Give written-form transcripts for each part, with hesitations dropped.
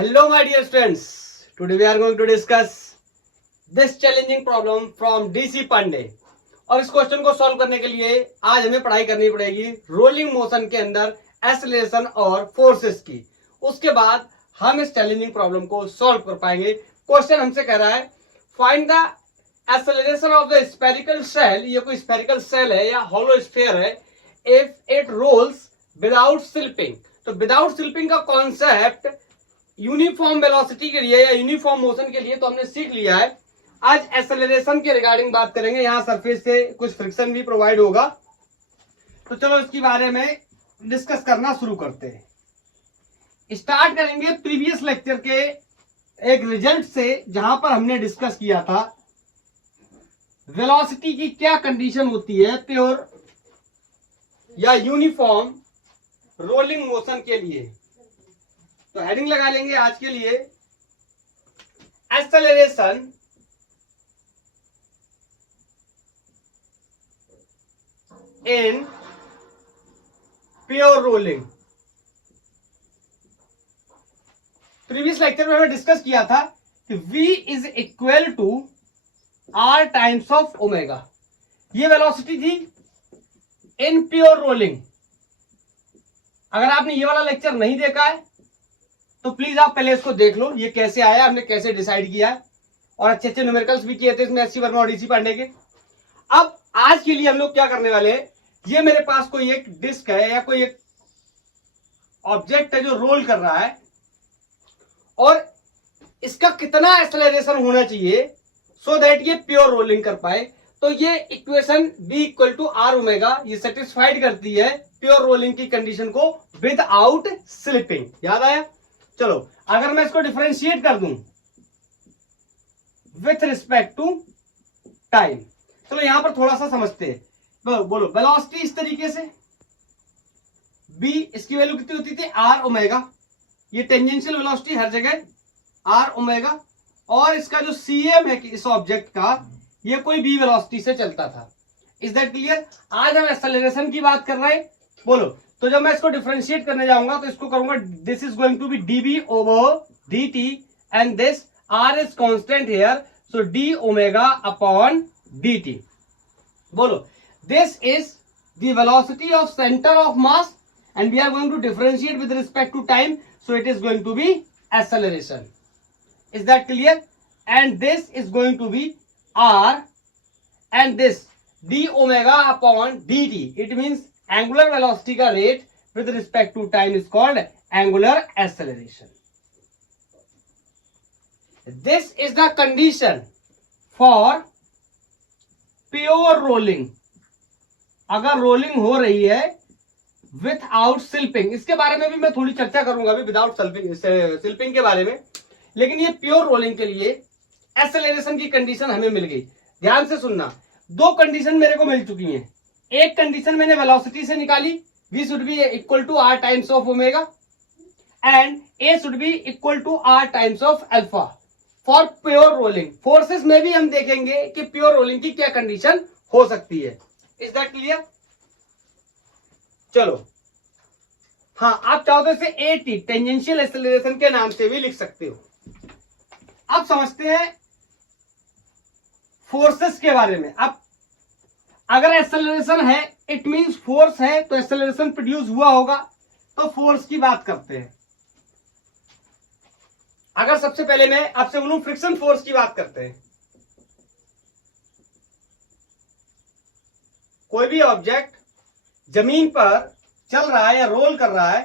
Hello my dear friends, today we are going to discuss this challenging problem from DC Pandey। और इस question को solve करने के लिए आज हमें पढ़ाई करनी पड़ेगी रोलिंग मोशन के अंदर एक्सेलरेशन और फोर्सेस की। उसके बाद हम इस चैलेंजिंग प्रॉब्लम को सॉल्व कर पाएंगे। क्वेश्चन हमसे कह रहा है find the acceleration of the spherical shell. ये कोई स्फेरिकल सेल है या हॉलो स्फीयर है, if it rolls without slipping. तो विदाउट स्लिपिंग का कॉन्सेप्ट यूनिफॉर्म वेलोसिटी के लिए या यूनिफॉर्म मोशन के लिए तो हमने सीख लिया है। आज एक्सेलरेशन के रिगार्डिंग बात करेंगे। यहां सरफेस से कुछ फ्रिक्शन भी प्रोवाइड होगा, तो चलो इसके बारे में डिस्कस करना शुरू करते हैं। स्टार्ट करेंगे प्रीवियस लेक्चर के एक रिजल्ट से, जहां पर हमने डिस्कस किया था वेलोसिटी की क्या कंडीशन होती है प्योर या यूनिफॉर्म रोलिंग मोशन के लिए। तो हेडिंग लगा लेंगे आज के लिए acceleration in pure rolling. Previous lecture में हमने डिस्कस किया था कि v is equal to r times of omega. ये वेलोसिटी थी इन प्योर रोलिंग। अगर आपने ये वाला लेक्चर नहीं देखा है तो प्लीज आप पहले इसको देख लो, ये कैसे आया, हमने कैसे डिसाइड किया है, और अच्छे अच्छे न्यूमेरिकल्स भी किए थे इसमें एससी वर्मा और डीसी पांडे के। अब आज के लिए हम लोग क्या करने वाले हैं, ये मेरे पास कोई एक डिस्क है या कोई एक ऑब्जेक्ट है जो रोल कर रहा है, और इसका कितना एक्सेलरेशन होना चाहिए सो दैट ये प्योर रोलिंग कर पाए। तो ये equation b equal to R omega ये सेटिस्फाइड करती है प्योर रोलिंग की कंडीशन को विदाउट स्लिपिंग। याद आया? चलो अगर मैं इसको डिफरेंशिएट कर दूं विथ रिस्पेक्ट टू टाइम, चलो यहां पर थोड़ा सा समझते हैं। बोलो वेलोसिटी इस तरीके से, b इसकी वैल्यू कितनी होती थी r ओमेगा, ये टेंजेंशियल वेलोसिटी हर जगह r ओमेगा, और इसका जो cm है कि इस ऑब्जेक्ट का ये कोई b वेलोसिटी से चलता था। Is that clear? आज हम एक्सेलरेशन की बात कर रहे हैं। बोलो, तो जब मैं इसको डिफरेंशिएट करने जाऊंगा तो इसको करूंगा this is going to be db over dt and this r is constant here, so d omega upon dt। बोलो, this is the velocity of centre of mass and we are going to differentiate with respect to time, so it is going to be acceleration. Is that clear? And this is going to be r and this d omega upon dt. It means angular velocity का rate with respect to time is called angular acceleration. This is the condition for pure rolling. अगर rolling हो रही है without slipping, इसके बारे में भी मैं थोड़ी चर्चा करूंगा अभी विदाउट स्लिपिंग के बारे में, लेकिन ये प्योर रोलिंग के लिए एक्सेलरेशन की कंडीशन हमें मिल गई। ध्यान से सुनना, दो कंडीशन मेरे को मिल चुकी हैं। एक कंडीशन मैंने वेलोसिटी से निकाली, v should be equal to r times of omega and a should be equal to r times of alpha for pure rolling. Forces में भी हम देखेंगे कि प्योर रोलिंग की क्या कंडीशन हो सकती है। Is that clear? चलो, हाँ, आप चाहो तो इसे AT टेंजेंशियल एक्सेलरेशन के नाम से भी लिख सकते हो। अब समझते हैं फोर्सेस के बारे में। अब अगर एक्सेलरेशन है इट मींस फोर्स है, तो एक्सेलरेशन प्रोड्यूस हुआ होगा, तो फोर्स की बात करते हैं। अगर सबसे पहले मैं आपसे बोलूं फ्रिक्शन फोर्स की बात करते हैं। कोई भी ऑब्जेक्ट जमीन पर चल रहा है या रोल कर रहा है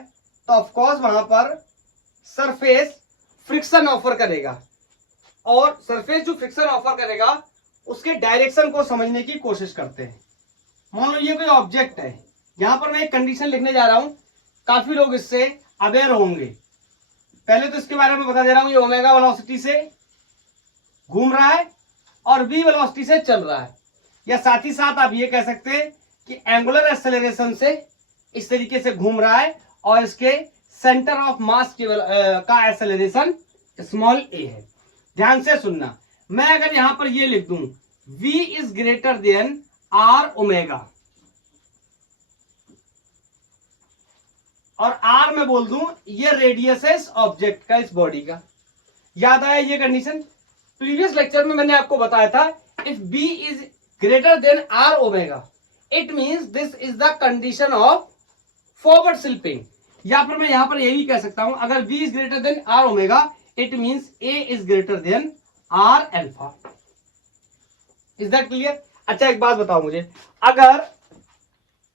तो ऑफकोर्स वहां पर सरफेस फ्रिक्शन ऑफर करेगा, और सरफेस जो फ्रिक्शन ऑफर करेगा उसके डायरेक्शन को समझने की कोशिश करते हैं। मान लो ये कोई ऑब्जेक्ट है, यहां पर मैं एक कंडीशन लिखने जा रहा हूं, काफी लोग इससे अवेयर होंगे। पहले तो इसके बारे में बता दे रहा हूं, ये ओमेगा वेलोसिटी से घूम रहा है और v वेलोसिटी से चल रहा है, या साथ ही साथ आप ये कह सकते हैं कि एंगुलर एक्सेलरेशन से इस तरीके से घूम रहा है और इसके सेंटर ऑफ मास का एक्सेलरेशन स्मॉल a है। ध्यान से सुनना, मैं अगर यहां पर ये लिख दूं v is greater then r omega, और आर में बोल दूं ये रेडियस है इस ऑब्जेक्ट का, इस बॉडी का। याद आया ये कंडीशन? प्रीवियस लेक्चर में मैंने आपको बताया था if B is greater than R omega it means this is the condition of forward slipping. या फिर मैं यहां पर ये भी कह सकता हूं अगर B is greater than R omega it means A is greater than R alpha. Is that clear? अच्छा एक बात बताओ मुझे, अगर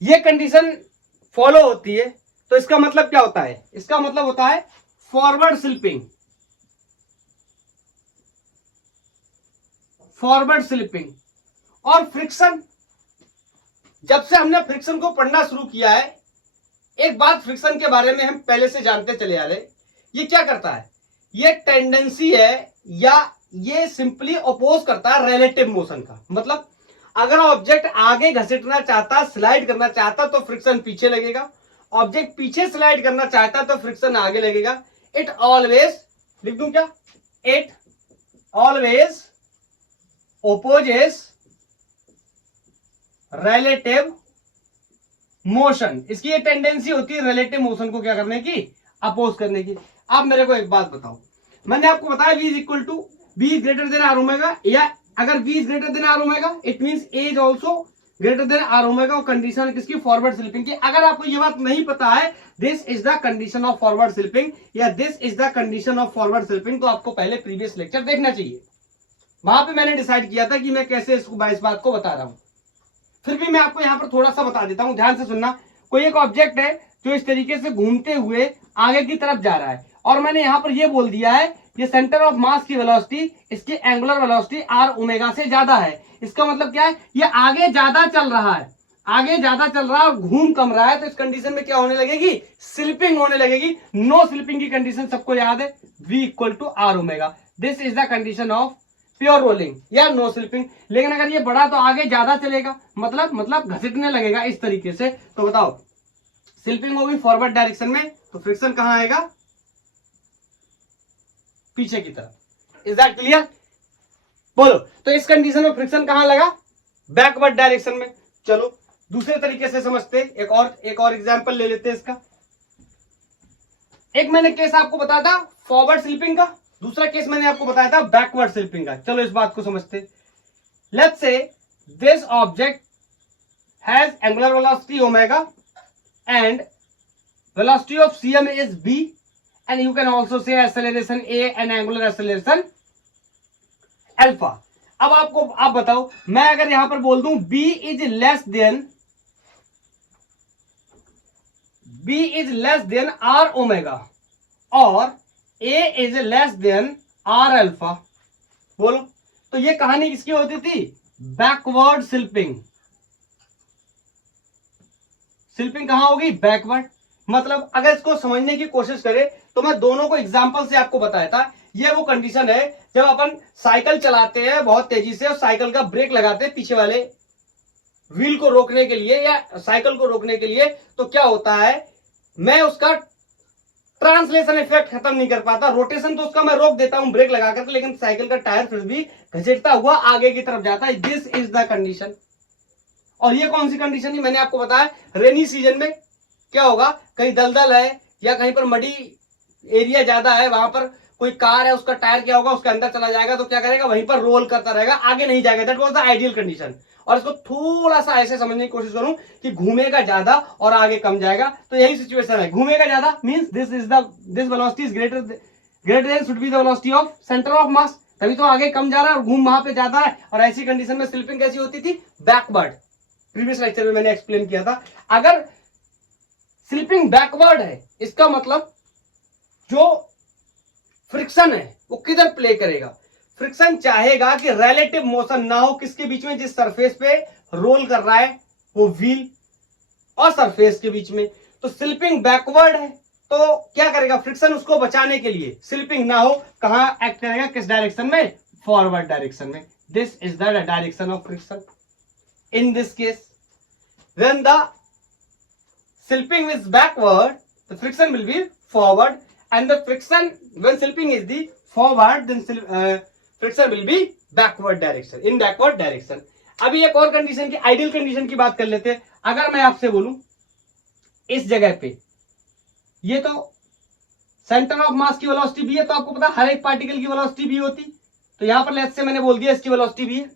ये कंडीशन फॉलो होती है तो इसका मतलब क्या होता है? इसका मतलब होता है फॉरवर्ड स्लिपिंग। फॉरवर्ड स्लिपिंग और फ्रिक्शन, जब से हमने फ्रिक्शन को पढ़ना शुरू किया है, एक बात फ्रिक्शन के बारे में हम पहले से जानते चले आ रहे, ये क्या करता है? ये टेंडेंसी है या ये सिंपली अपोज करता है रिलेटिव मोशन का। मतलब अगर ऑब्जेक्ट आगे घसीटना चाहता, स्लाइड करना चाहता तो फ्रिक्शन पीछे लगेगा, ऑब्जेक्ट पीछे स्लाइड करना चाहता तो फ्रिक्शन आगे लगेगा। इट ऑलवेज, लिख दूं क्या? It always opposes relative motion। इसकी ये टेंडेंसी होती है रिलेटिव मोशन को क्या करने की? अपोज करने की। अब मेरे को एक बात बताओ, मैंने आपको बताया v is equal to b is greater than R omega, या अगर v is greater than R omega it means a is also greater than R omega. और कंडीशन किसकी? फॉरवर्ड स्लिपिंग की। अगर आपको ये बात नहीं पता है this is the condition of forward slipping या this is the condition of forward slipping, तो आपको पहले प्रीवियस लेक्चर देखना चाहिए। वहां पे मैंने डिसाइड किया था कि मैं कैसे इस बात को बता रहा हूं। फिर भी मैं आपको यहां पर थोड़ा सा बता देता हूं, ध्यान से सुनना। कोई एक ऑब्जेक्ट है जो इस तरीके से घूमते हुए आगे की तरफ जा रहा है और मैंने यहां पर यह बोल दिया है ये सेंटर ऑफ मास की वेलोसिटी इसकी एंगुलर वेलोसिटी आर ओमेगा से ज्यादा है। इसका मतलब क्या है? ये आगे ज्यादा चल रहा है, आगे ज्यादा चल रहा है और घूम कम रहा है, तो इस कंडीशन में क्या होने लगेगी? स्लिपिंग होने लगेगी। नो स्लिपिंग की कंडीशन सबको याद है, v equal to R omega. This is the condition of pure rolling या नो स्लिपिंग। लेकिन अगर ये बड़ा तो आगे ज्यादा चलेगा, मतलब घसीटने लगेगा इस तरीके से। तो बताओ स्लिपिंग होगी फॉरवर्ड डायरेक्शन में, तो फ्रिक्शन कहां आएगा? पीछे की तरफ। Is that clear? बोलो। तो इस कंडीशन में फ्रिक्शन कहां लगा? बैकवर्ड डायरेक्शन में। चलो दूसरे तरीके से समझते, एक और एग्जांपल ले लेते हैं इसका। एक मैंने केस आपको बताया था फॉरवर्ड स्लिपिंग का, दूसरा केस मैंने आपको बताया था बैकवर्ड स्लिपिंग का। चलो इस बात को समझते। Let's say this object has angular velocity omega and velocity of cm is b and you can also say acceleration a and angular acceleration alpha. अब आपको आप बताओ, मैं अगर यहां पर बोल दूं b is less than r omega और a is less than r alpha, बोलो तो ये कहानी किसकी होती थी? Backward slipping. स्लिपिंग कहां होगी? बैकवर्ड। मतलब अगर इसको समझने की कोशिश करें तो मैं दोनों को एग्जांपल से आपको बताया था। ये वो कंडीशन है जब अपन साइकिल चलाते हैं बहुत तेजी से और साइकिल का ब्रेक लगाते हैं पीछे वाले व्हील को रोकने के लिए या साइकिल को रोकने के लिए, तो क्या होता है मैं उसका ट्रांसलेशन इफेक्ट खत्म नहीं कर पाता, रोटेशन तो उसका मैं रोक देता हूं ब्रेक लगा करके, लेकिन साइकिल का टायर फिर भी घसीटता हुआ आगे की तरफ जाता है। This is the condition. और ये कौन सी कंडीशन है? मैंने आपको बताया रेनी सीजन में क्या होगा, कहीं दलदल है या कहीं पर मडी एरिया ज्यादा है, वहां पर कोई कार है उसका टायर क्या होगा, उसके अंदर चला जाएगा तो क्या करेगा, वहीं पर रोल करता रहेगा, आगे नहीं जाएगा। That was the ideal condition. और इसको थोड़ा सा ऐसे समझने की कोशिश करूं कि घूमेगा ज्यादा और आगे कम जाएगा, तो यही सिचुएशन है। घूमेगा ज्यादा means this velocity is greater then should be the velocity of centre of मास, तभी तो आगे कम जा रहा है और घूम वहां पे ज्यादा है। और ऐसी कंडीशन में स्लिपिंग कैसी होती थी? बैकवर्ड। प्रीवियस लेक्चर में मैंने एक्सप्लेन किया था। अगर स्लिपिंग बैकवर्ड है इसका मतलब जो फ्रिक्शन है वो किधर प्ले करेगा? फ्रिक्शन चाहेगा कि रिलेटिव मोशन ना हो किसके बीच में? जिस सरफेस पे रोल कर रहा है वो व्हील और सरफेस के बीच में। तो स्लिपिंग बैकवर्ड है तो क्या करेगा? फ्रिक्शन उसको बचाने के लिए स्लिपिंग ना हो कहां एक्ट करेगा? किस डायरेक्शन में? फॉरवर्ड डायरेक्शन में। This is the direction of friction. In this case when the slipping is backward the friction will be forward and the friction when slipping is the forward then friction will be backward direction in backward direction। अभी एक और condition की ideal condition की बात कर लेते हैं। अगर मैं आपसे बोलूं इस जगह पे ये तो सेंटर ऑफ मास की वेलोसिटी भी है, तो आपको पता है हर एक पार्टिकल की वेलोसिटी भी होती, तो यहां पर लेट्स से मैंने बोल दिया इसकी वेलोसिटी भी है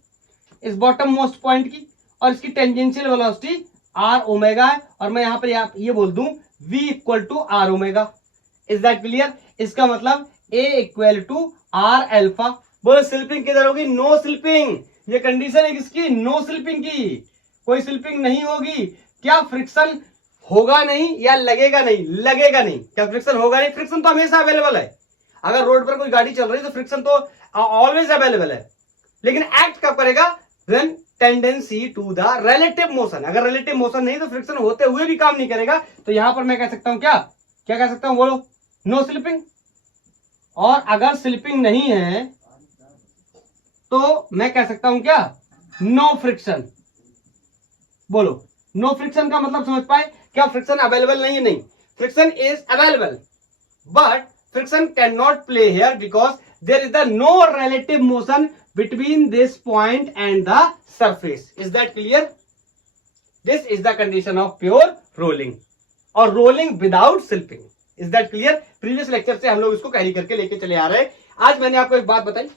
इस बॉटम मोस्ट पॉइंट की, और इसकी टेंजेंशियल वेलोसिटी आर ओमेगा है, और मैं यहां पर ये बोल दूं v equal to R omega. Is that clear? इसका मतलब a equal to R alpha. बोलो स्लिपिंग किधर होगी? No slipping. ये कंडीशन है किसकी? नो स्लिपिंग की, कोई स्लिपिंग नहीं होगी। क्या फ्रिक्शन होगा नहीं या लगेगा नहीं? लगेगा नहीं। क्या फ्रिक्शन होगा नहीं? फ्रिक्शन तो हमेशा अवेलेबल है, अगर रोड पर कोई गाड़ी चल रही है तो फ्रिक्शन तो ऑलवेज अवेलेबल है, लेकिन एक्ट कब करेगा? When tendency to the relative motion. अगर रिलेटिव मोशन नहीं तो फ्रिक्शन होते हुए भी काम नहीं करेगा। तो यहां पर मैं कह सकता हूं क्या क्या कह सकता हूं? बोलो नो स्लिपिंग। और अगर स्लिपिंग नहीं है तो मैं कह सकता हूं क्या? No friction. बोलो नो फ्रिक्शन का मतलब समझ पाए? क्या फ्रिक्शन अवेलेबल नहीं है? नहीं, friction is available, but friction can not play here because there is the no relative motion between this point and the surface. Is that clear? This is the condition of pure rolling or rolling without slipping. Is that clear? Previous lecture से हम लोग इसको carry करके लेके चले आ रहे हैं। आज मैंने आपको एक बात बताई,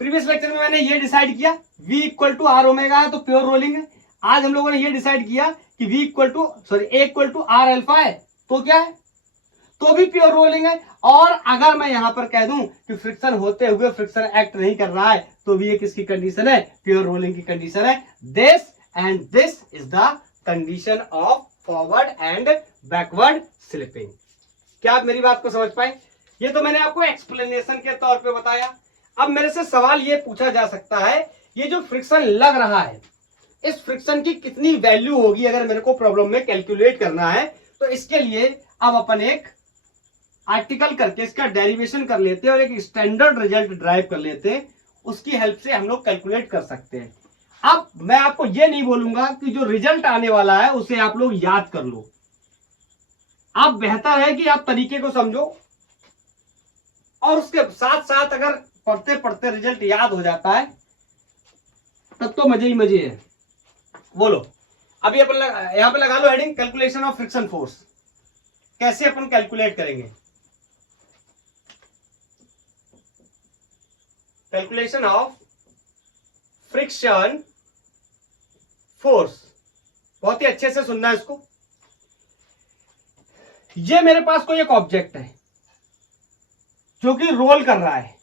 प्रीवियस लेक्चर में मैंने ये डिसाइड किया v equal to R omega है तो प्योर रोलिंग है। आज हम लोगों ने ये डिसाइड किया कि a equal to R alpha है तो क्या है? तो भी प्योर रोलिंग है। और अगर मैं यहां पर कह दूं कि फ्रिक्शन होते हुए फ्रिक्शन एक्ट नहीं कर रहा है तो भी ये किसकी कंडीशन है? प्योर रोलिंग की कंडीशन है। This and this is the condition of forward and backward slipping. क्या आप मेरी बात को समझ पाए? ये तो मैंने आपको एक्सप्लेनेशन के तौर पे बताया। अब मेरे से सवाल ये पूछा जा सकता है, ये जो फ्रिक्शन लग रहा है इस फ्रिक्शन की कितनी वैल्यू होगी अगर मेरे को प्रॉब्लम में कैलकुलेट करना है? तो इसके लिए अब अपन एक आर्टिकल करके इसका डेरिवेशन कर लेते हैं और एक स्टैंडर्ड रिजल्ट ड्राइव कर लेते हैं, उसकी हेल्प से हम लोग कैलकुलेट कर सकते हैं। अब मैं आपको ये नहीं बोलूंगा कि जो रिजल्ट आने वाला है उसे आप लोग याद कर लो, अब बेहतर है कि आप तरीके को समझो और उसके साथ साथ अगर पढ़ते पढ़ते रिजल्ट याद हो जाता है तब तो मजे ही मजे है। बोलो अभी अपन यहां पे लगा लो heading calculation of friction force. कैसे अपन कैलकुलेट करेंगे? Calculation of friction force. बहुत ही अच्छे से सुनना है इसको। ये मेरे पास कोई एक ऑब्जेक्ट है जो कि रोल कर रहा है,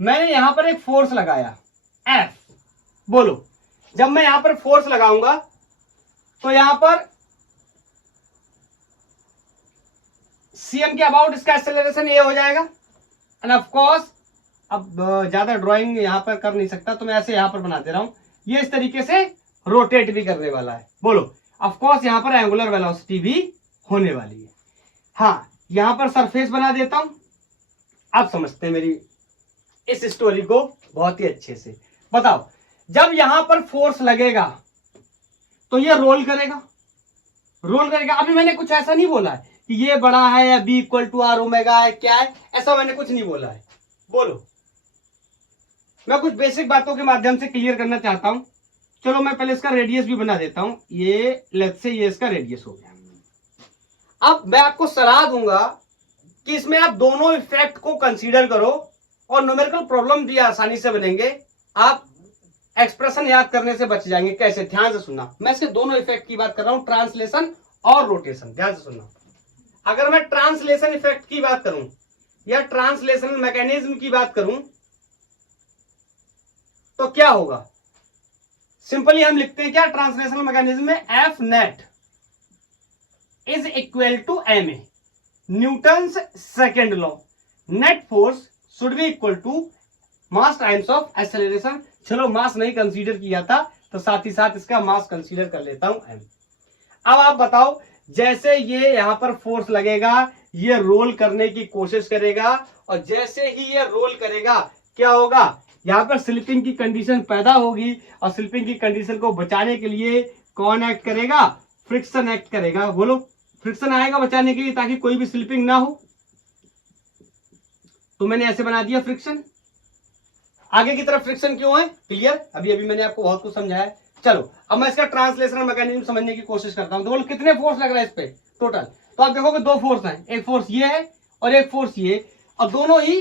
मैंने यहां पर एक फोर्स लगाया F। बोलो जब मैं यहां पर फोर्स लगाऊंगा तो यहां पर cm के अबाउट इसका एक्सेलरेशन a हो जाएगा। एंड ऑफ कोर्स अब ज्यादा ड्राइंग यहां पर कर नहीं सकता तो मैं ऐसे यहां पर बना दे रहा हूं, ये इस तरीके से रोटेट भी करने वाला है। बोलो ऑफ कोर्स यहां पर एंगुलर वेलोसिटी भी होने वाली है। हाँ यहां पर सरफेस बना देता हूं। आप समझते हैं मेरी इस स्टोरी को बहुत ही अच्छे से। बताओ जब यहां पर फोर्स लगेगा तो ये रोल करेगा, रोल करेगा। अभी मैंने कुछ ऐसा नहीं बोला है कि ये बड़ा है या b equal to R omega है, क्या है, ऐसा मैंने कुछ नहीं बोला है। बोलो मैं कुछ बेसिक बातों के माध्यम से क्लियर करना चाहता हूं। चलो मैं पहले इसका रेडियस भी बना देता हूं। ये लेट्स से ये इसका रेडियस हो गया। अब मैं आपको सलाह दूंगा कि इसमें आप दोनों इफेक्ट को कंसीडर करो और न्यूमेरिकल प्रॉब्लम भी आसानी से बनेंगे। आप एक्सप्रेशन याद करने से बच जाएंगे। कैसे? ध्यान से सुनना। मैं इसके दोनों इफेक्ट की बात कर रहा हूं, ट्रांसलेशन और रोटेशन। ध्यान से सुनना। अगर मैं ट्रांसलेशन इफेक्ट की बात करूं या ट्रांसलेशन मैकेनिज्म की बात करूं तो क्या होगा? सिंपली हम लिखते हैं क्या ट्रांसलेशनल मैकेनिज्म में? F net is equal to M A, Newton's second law. Net force should be equal to mass times of acceleration. चलो मास नहीं कंसीडर किया था तो साथ ही साथ इसका मास कंसीडर कर लेता हूं एम। अब आप बताओ जैसे ये यहां पर फोर्स लगेगा ये रोल करने की कोशिश करेगा और जैसे ही ये रोल करेगा क्या होगा? यहां पर स्लिपिंग की कंडीशन पैदा होगी और स्लिपिंग की कंडीशन को बचाने के लिए कौन एक्ट करेगा? फ्रिक्शन एक्ट करेगा। बोलो फ्रिक्शन आएगा बचाने के लिए ताकि कोई भी स्लिपिंग ना हो। तो मैंने ऐसे बना दिया फ्रिक्शन। आगे की तरफ फ्रिक्शन क्यों है? क्लियर? अभी मैंने आपको बहुत कुछ समझाया है। चलो अब मैं इसका ट्रांसलेशनल मैकेनिज्म समझने की कोशिश करता हूं। तो बोलो कितने फोर्स लग रहा है इस पे टोटल? तो आप देखोगे दो फोर्स हैं, एक फोर्स ये है और एक फोर्स ये, और दोनों ही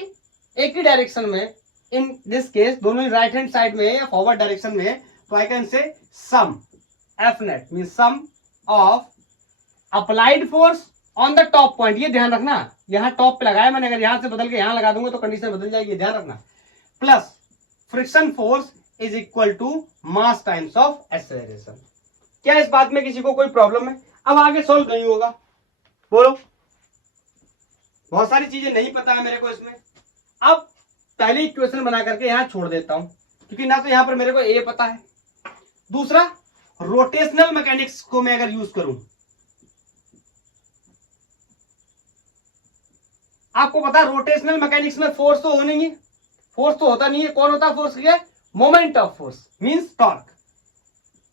एक ही डायरेक्शन में, इन दिस केस दोनों ही राइट हैंड साइड में या फॉरवर्ड डायरेक्शन में है। तो I can say sum F net mean sum of applied force on the top point. ये ध्यान रखना, यहां टॉप पे लगाया मैंने, अगर यहां से बदल के यहां लगा दूंगा तो कंडीशन बदल जाएगी, ध्यान रखना। Plus friction force is equal to mass times of acceleration. क्या इस बात में किसी को कोई प्रॉब्लम है? अब आगे सॉल्व नहीं होगा, बोलो। बहुत सारी चीजें नहीं पता है मेरे को इसमें। अब पहले इक्वेशन बना करके यहां छोड़ देता हूं, क्योंकि ना तो यहां पर मेरे को ए पता है, दूसरा रोटेशनल मैकेनिक्स को मैं अगर यूज करूं, आपको पता है रोटेशनल मैकेनिक्स में फोर्स तो हो नहीं, फोर्स तो होता नहीं है। कौन होता है फोर्स? क्या? Moment of force means torque.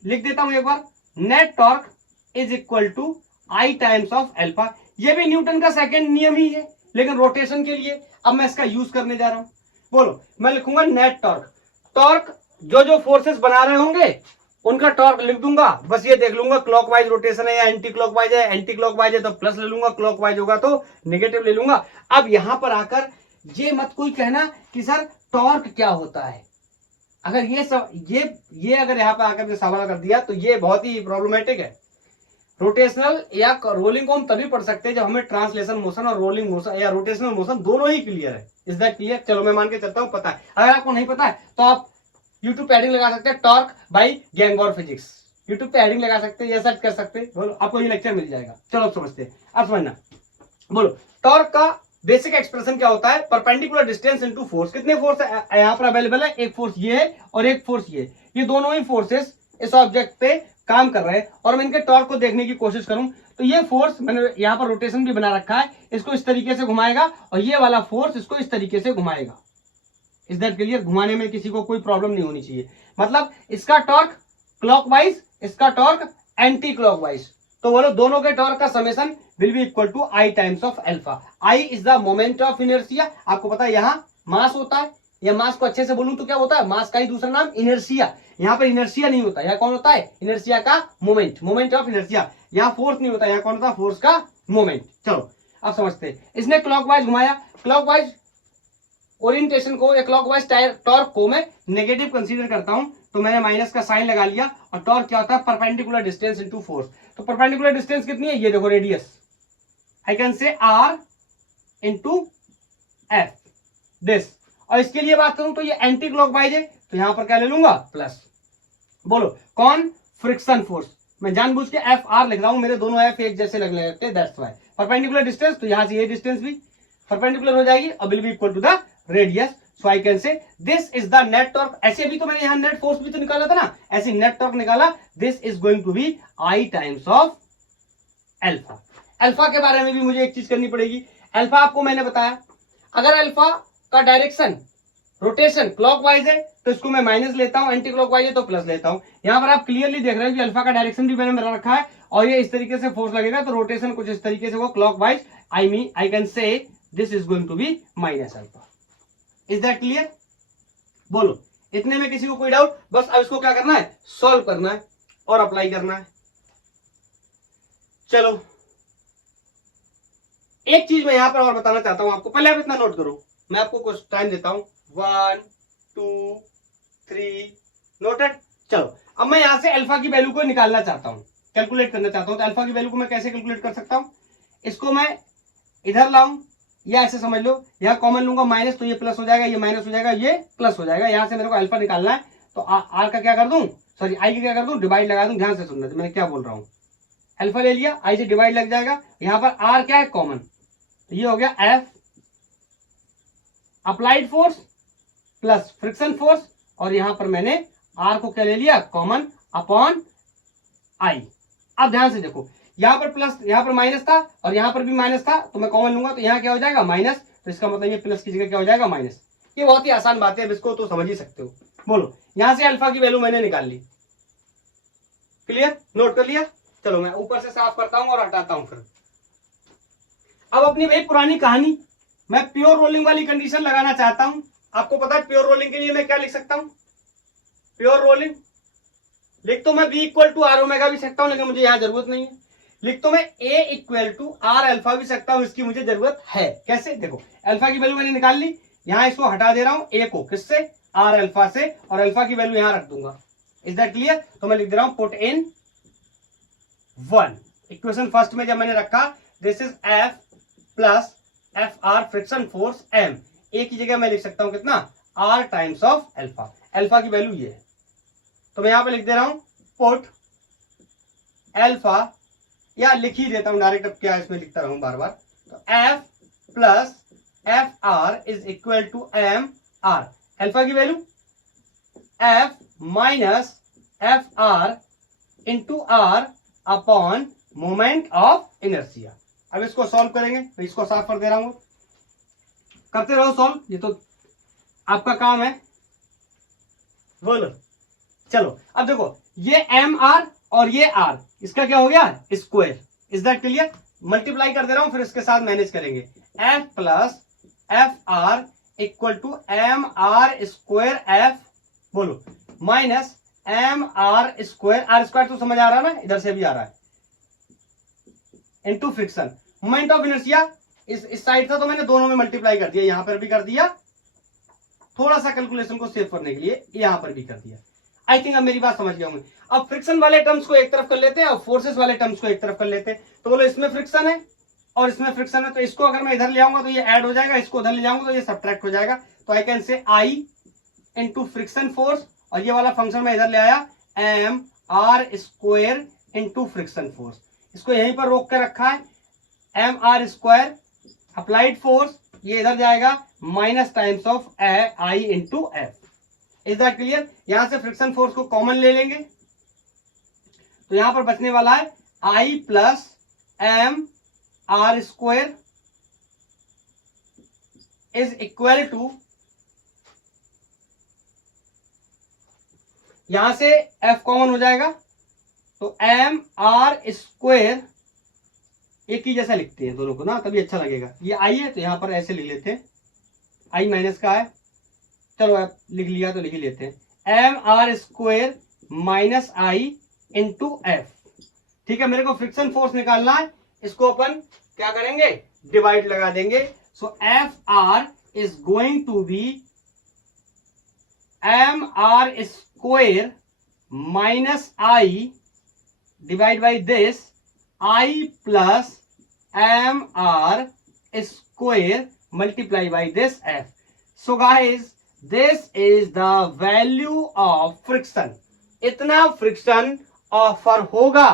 लिख देता हूं एक बार, net torque is equal to I times of alpha. ये भी न्यूटन का सेकंड नियम ही है, लेकिन रोटेशन के लिए अब मैं इसका यूज करने जा रहा हूं। बोलो, मैं लिखूंगा नेट टॉर्क। टॉर्क जो जो फोर्सेस बना रहे होंगे उनका टॉर्क लिख दूंगा, बस ये देख लूंगा क्लॉकवाइज रोटेशन है या एंटी क्लॉकवाइज है। एंटी क्लॉकवाइज है तो प्लस ले लूंगा, क्लॉकवाइज होगा तो नेगेटिव ले लूंगा। अब यहां पर आकर ये मत कोई कहना कि सर टॉर्क क्या होता है। अगर ये अगर यहां पर आकर के सवाल कर दिया तो ये बहुत ही प्रॉब्लमेटिक है। रोटेशनल या रोलिंग को हम तभी पढ़ सकते हैं जब हमें ट्रांसलेशन मोशन और रोलिंग मोशन या रोटेशनल मोशन दोनों ही क्लियर है। Is that clear? चलो मैं मान के चलता हूं पता है। अगर आपको नहीं पता है तो आप यूट्यूब पे हेडिंग लगा सकते हैं, टॉर्क बाय गैंगबॉर फिजिक्स। यूट्यूब पे हेडिंग लगा सकते हैं या सर्च कर सकते हैं, बोलो आपको ये लेक्चर मिल जाएगा। चलो अब समझते हैं, अब समझना। बोलो, टॉर्क का बेसिक एक्सप्रेशन क्या होता है? Perpendicular distance into force. कितने फोर्स यहाँ पर अवेलेबल है? एक फोर्स ये है और एक फोर्स ये दोनों ही फोर्सेस इस ऑब्जेक्ट पे काम कर रहे हैं। और मैं इनके टॉर्क को देखने की कोशिश करूं तो ये फोर्स मैंने यहाँ पर रोटेशन भी बना रखा है, इसको इस तरीके से घुमाएगा और ये वाला फोर्स इसको इस तरीके से घुमाएगा। Is that clear? घुमाने में किसी को कोई प्रॉब्लम नहीं होनी चाहिए। मतलब इसका टॉर्क क्लॉकवाइज, इसका टॉर्क एंटी क्लॉकवाइज। तो बोलो दोनों के टॉर्क का summation will be equal to I times of alpha. I is the moment of inertia. आपको पता है यहाँ मास होता है, या मास को अच्छे से बोलूं तो क्या होता है? मास का ही दूसरा नाम इनर्शिया। यहाँ पर इनर्शिया नहीं होता, यहाँ कौन होता है? इनर्शिया का मोमेंट, मोमेंट ऑफ इनर्शिया। यहाँ फोर्स नहीं होता, यहाँ कौन होता है? फोर्स का मोमेंट। चलो अब समझते हैं। इसने क्लॉकवाइज घुमाया, क्लॉकवाइज ओरिएंटेशन को या क्लॉकवाइज टॉर्क को मैं नेगेटिव कंसीडर करता हूं, तो मैंने माइनस का साइन लगा लिया। और टॉर्क क्या होता है? Perpendicular distance into force. तो परपेंडिकुलर डिस्टेंस कितनी है? ये देखो radius, I can say R into F this. और इसके लिए बात करूं तो ये एंटी क्लॉकवाइज है, तो यहां पर क्या ले लूंगा? प्लस। बोलो कौन? Friction force. मैं जानबूझ के एफ आर लिख रहा हूं, मेरे दोनों एफ एक जैसे लगने लगते हैं, दैट्स व्हाई। परपेंडिकुलर डिस्टेंस, तो यहां से ये डिस्टेंस भी परपेंडिकुलर हो जाएगी और will be equal to the radius. So I can say this is the net torque. ऐसे भी तो मैंने यहां नेट फोर्स भी तो निकाला था ना, ऐसे नेट टॉर्क निकाला। This is going to be I times of alpha. Alpha के बारे में भी मुझे एक चीज करनी पड़ेगी। अल्फा आपको मैंने बताया, अगर अल्फा का डायरेक्शन रोटेशन क्लॉकवाइज है तो इसको मैं माइनस लेता हूं, एंटी क्लॉकवाइज है तो प्लस लेता हूं। यहां पर आप क्लियरली देख रहे हो कि अल्फा का डायरेक्शन भी मैंने मेरा रखा है और ये इस तरीके से फोर्स लगेगा, तो रोटेशन कुछ इस तरीके से वो clockwise. I can say this is going to be minus alpha. Is that clear? बोलो, इतने में किसी को कोई डाउट? बस अब इसको क्या करना है? सॉल्व करना है और अप्लाई करना है। चलो एक चीज मैं यहां पर और बताना चाहता हूं आपको, पहले आप इतना नोट करो, मैं आपको कुछ टाइम देता हूं। 1 2 3 नोटेड। चलो अब मैं यहां से अल्फा की वैल्यू को निकालना चाहता हूं, कैलकुलेट करना चाहता हूं। तो अल्फा की वैल्यू को मैं कैसे कैलकुलेट कर सकता हूं? इसको मैं इधर लाऊं या ऐसे समझ लो, यहां कॉमन लूंगा माइनस, तो ये प्लस हो जाएगा, ये माइनस हो जाएगा, ये प्लस हो जाएगा। यहां से मेरे को अल्फा निकालना है, तो आर का क्या कर दूं? सॉरी आई का क्या कर दूं? डिवाइड लगा दूं। ध्यान से सुनना मैं क्या बोल रहा हूं। अल्फा ले लिया, आई से डिवाइड लग जाएगा। यहां पर आर क्या है? कॉमन। तो ये हो गया F applied force plus friction force, और यहां पर मैंने आर को क्या ले लिया? Common upon I. अब ध्यान से देखो, यहां पर प्लस, यहां पर माइनस था और यहां पर भी माइनस था, तो मैं कॉमन लूंगा तो यहां क्या हो जाएगा? माइनस। तो इसका मतलब ये प्लस की जगह क्या हो जाएगा? माइनस। ये बहुत ही आसान बात है, अब इसको तो समझ ही सकते हो। बोलो, यहां से अल्फा की वैल्यू मैंने निकाल ली। क्लियर? नोट कर लिया? चलो मैं ऊपर से साफ करता हूं और हटाता हूं फिर। अब अपनी वही पुरानी कहानी, मैं प्योर रोलिंग वाली कंडीशन लगाना चाहता हूं। आपको पता है प्योर रोलिंग के लिए मैं क्या लिख सकता हूं? प्योर रोलिंग लिख तो मैं B equal to R omega भी सकता हूं, लेकिन मुझे यहां जरूरत नहीं है। लिख तो मैं A equal to R alpha भी सकता हूं, इसकी मुझे जरूरत है। कैसे? देखो अल्फा की वैल्यू मैंने निकाल ली, यहां इसको हटा दे रहा हूं ए को, किससे? आर अल्फा से, और अल्फा की वैल्यू यहां रख दूंगा। Is that clear? तो मैं लिख दे रहा हूं पुट इन 1। इक्वेशन फर्स्ट में जब मैंने रखा this is F plus F R friction force M, A की जगह मैं लिख सकता हूं कितना? R times of alpha. Alpha की वैल्यू ये है, तो मैं यहां पे लिख दे रहा हूं पुट अल्फा, या लिख ही देता हूं डायरेक्ट, अब क्या इसमें लिखता रहूं बार बार। तो F plus F R is equal to M R. Alpha की value F minus F R into R upon moment of inertia. अब इसको सॉल्व करेंगे, तो इसको साफ कर दे रहा हूं, करते रहो सॉल्व, ये तो आपका काम है। बोलो चलो, अब देखो ये एम आर और ये आर, इसका क्या हो गया? Square. Is that clear? Multiply कर दे रहा हूं, फिर इसके साथ मैनेज करेंगे। F plus F R equal to M R square F, बोलो, minus M R square, R square तो समझ आ रहा है ना, इधर से भी आ रहा है, into friction. Moment of inertia इस साइड था तो मैंने दोनों में मल्टीप्लाई कर दिया, यहां पर भी कर दिया, थोड़ा सा कैलकुलेशन को सेव करने के लिए यहां पर भी कर दिया। आई थिंक अब मेरी बात समझ गया होंगे। अब फ्रिक्शन वाले टर्म्स को एक तरफ कर लेते हैं और फोर्सेस वाले टर्म्स को एक तरफ कर लेते हैं। तो बोलो इसमें फ्रिक्शन है और इसमें फ्रिक्शन है, तो इसको अगर मैं इधर ले आऊंगा तो ये ऐड हो जाएगा, इसको उधर ले जाऊंगा तो ये सब्ट्रैक्ट हो जाएगा। तो आई कैन से आई इंटू फ्रिक्शन फोर्स, और ये वाला फंक्शन मैं इधर ले आया M R square into friction force, इसको यहीं पर रोक कर रखा है। M R square applied force, ये इधर जाएगा minus times of I into F. Is that clear? यहां से फ्रिक्शन फोर्स को कॉमन ले लेंगे, तो यहां पर बचने वाला है I plus M R square is equal to, यहां से एफ कॉमन हो जाएगा, तो एम आर स्क्वायर एक ही जैसा लिखते हैं दोनों को ना, तभी अच्छा लगेगा। ये आई है तो यहां पर ऐसे लिख लेते हैं, आई माइनस का है, चलो आप लिख लिया तो लिख ही लेते हैं, एम आर स्क्वायर माइनस आई इंटू एफ। ठीक है, मेरे को फ्रिक्शन फोर्स निकालना है, इसको अपन क्या करेंगे? डिवाइड लगा देंगे। So F R is going to be M R square minus I divide by this I plus M R square multiply by this F. So guys this is the value of friction, इतना friction offer होगा।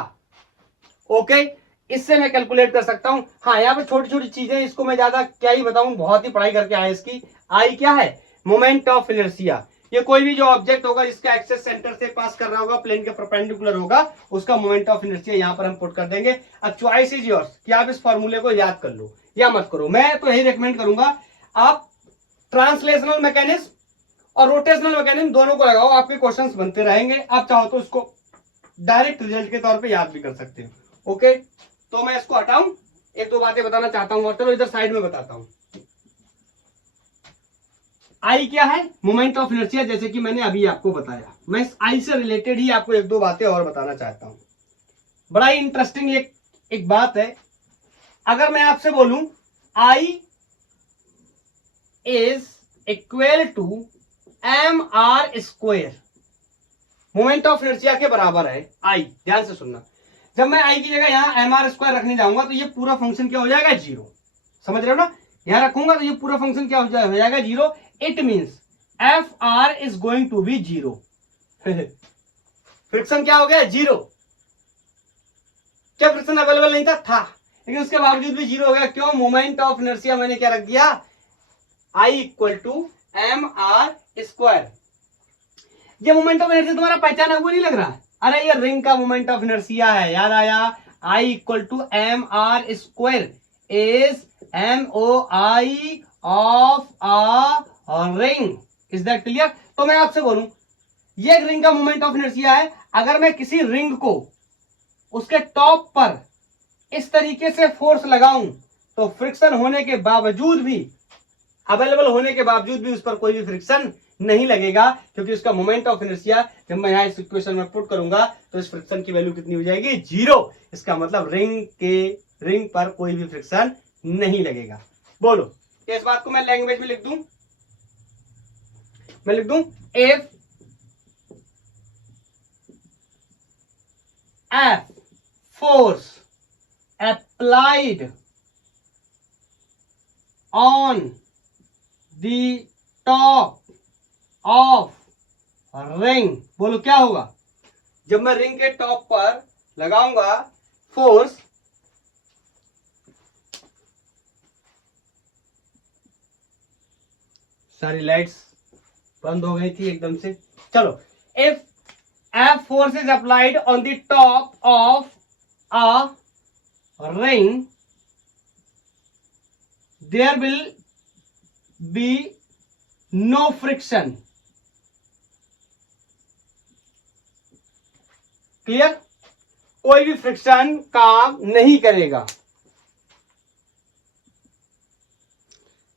Okay, इससे मैं calculate कर सकता हूं। हाँ, यहाँ पे छोटी छोटी चीजें, इसको मैं ज्यादा क्या ही बताऊं, बहुत ही पढ़ाई करके आया इसकी। आई क्या है? Moment of inertia. ये कोई भी जो ऑब्जेक्ट होगा जिसका एक्सेस सेंटर से पास कर रहा होगा, प्लेन के परपेंडिकुलर होगा, उसका मोमेंट ऑफ इनर्शिया यहां पर हम पुट कर देंगे। अब चॉइस इज योर्स कि आप इस फॉर्मूले को याद कर लो या मत करो। मैं तो यही रिकमेंड करूंगा आप ट्रांसलेशनल मैकेनिज्म और रोटेशनल मैकेनिज्म दोनों को लगाओ, आपके क्वेश्चंस बनते रहेंगे। आप चाहो तो इसको डायरेक्ट रिजल्ट के तौर पे याद भी कर सकते हो। ओके, तो मैं इसको हटाऊं, एक दो बातें बताना चाहता हूं, और चलो इधर साइड में बताता हूं। आई क्या है? मोमेंट ऑफ इनर्शिया, जैसे कि मैंने अभी आपको बताया। मैं इस आई से रिलेटेड ही आपको एक दो बातें और बताना चाहता हूं। बड़ा ही इंटरेस्टिंग एक बात है। अगर मैं आपसे बोलूं I is equal to M R square, moment of inertia के बराबर है आई, ध्यान से सुनना। जब मैं आई की जगह यहां एम आर स्क्वायर रखने जाऊंगा तो ये पूरा फंक्शन क्या हो जाएगा? जीरो। समझ रहे हो ना? यहां रखूंगा तो ये पूरा फंक्शन क्या हो जाएगा? Zero. It means F R is going to be zero. Friction क्या हो गया? जीरो। क्या फ्रिक्शन अवेलेबल नहीं था? लेकिन उसके बावजूद भी जीरो हो गया। क्यों? मोमेंट ऑफ इनर्शिया मैंने क्या रख दिया? I equal to M R square. ये मोमेंट ऑफ इनर्शिया तुम्हारा पहचाना हुआ नहीं लग रहा? अरे ये रिंग का मोमेंट ऑफ इनर्शिया है, याद आया? I equal to M R square is M O I of a ring. Is that clear? तो मैं आपसे बोलूं ये एक रिंग का मोमेंट ऑफ इनर्शिया है। अगर मैं किसी रिंग को उसके टॉप पर इस तरीके से फोर्स लगाऊं तो फ्रिक्शन होने के बावजूद भी, अवेलेबल होने के बावजूद भी उस पर कोई भी फ्रिक्शन नहीं लगेगा, क्योंकि उसका मोमेंट ऑफ इनर्शिया जब मैं यहाँ इस इक्वेशन में पुट करूंगा तो इस फ्रिक्शन की वैल्यू कितनी हो जाएगी, 0। इसका मतलब रिंग पर कोई भी फ्रिक्शन नहीं लगेगा। बोलो, इस बात को मैं लैंग्वेज में लिख दूं, मैं लिख दूं if F force applied on the top of ring, बोलो क्या होगा, जब मैं रिंग के टॉप पर लगाऊंगा फोर्स, सारी लाइट्स बंद हो गई थी एकदम से। चलो, if F force is applied on the top of a ring, there will be no friction. Clear? कोई भी फ्रिक्शन काम नहीं करेगा।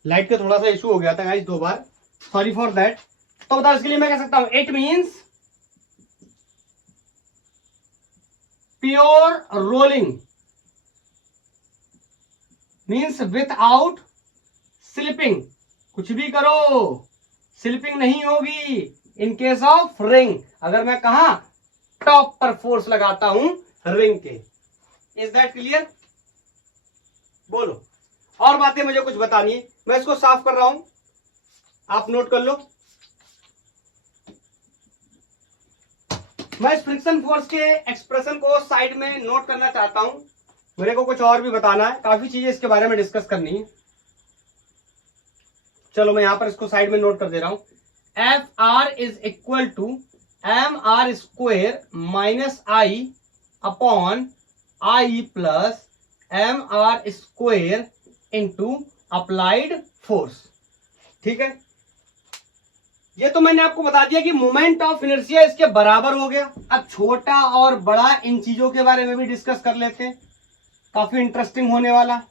लाइट का थोड़ा सा इशू हो गया था गाइस 2 बार, सॉरी फॉर दैट। तो बताओ इसके लिए मैं कह सकता हूं it means pure rolling means without slipping, कुछ भी करो स्लिपिंग नहीं होगी इन केस ऑफ रिंग, अगर मैं कहा टॉप पर फोर्स लगाता हूं रिंग के। Is that clear? बोलो, और बातें मुझे कुछ बतानी है, मैं इसको साफ कर रहा हूं, आप नोट कर लो। मैं इस फ्रिक्शन फोर्स के एक्सप्रेशन को साइड में नोट करना चाहता हूं, मेरे को कुछ और भी बताना है, काफी चीजें इसके बारे में डिस्कस करनी है। चलो मैं यहां पर इसको साइड में नोट कर दे रहा हूं। F R is equal to M R square minus I upon I plus M R square into applied force. ठीक है, ये तो मैंने आपको बता दिया कि मोमेंट ऑफ इनर्शिया इसके बराबर हो गया। अब छोटा और बड़ा इन चीजों के बारे में भी डिस्कस कर लेते हैं, काफी इंटरेस्टिंग होने वाला।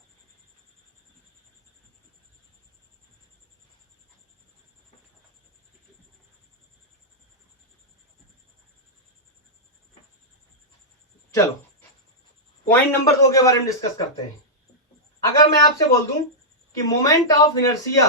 चलो पॉइंट नंबर 2 के बारे में डिस्कस करते हैं। अगर मैं आपसे बोल दूं कि मोमेंट ऑफ इनर्शिया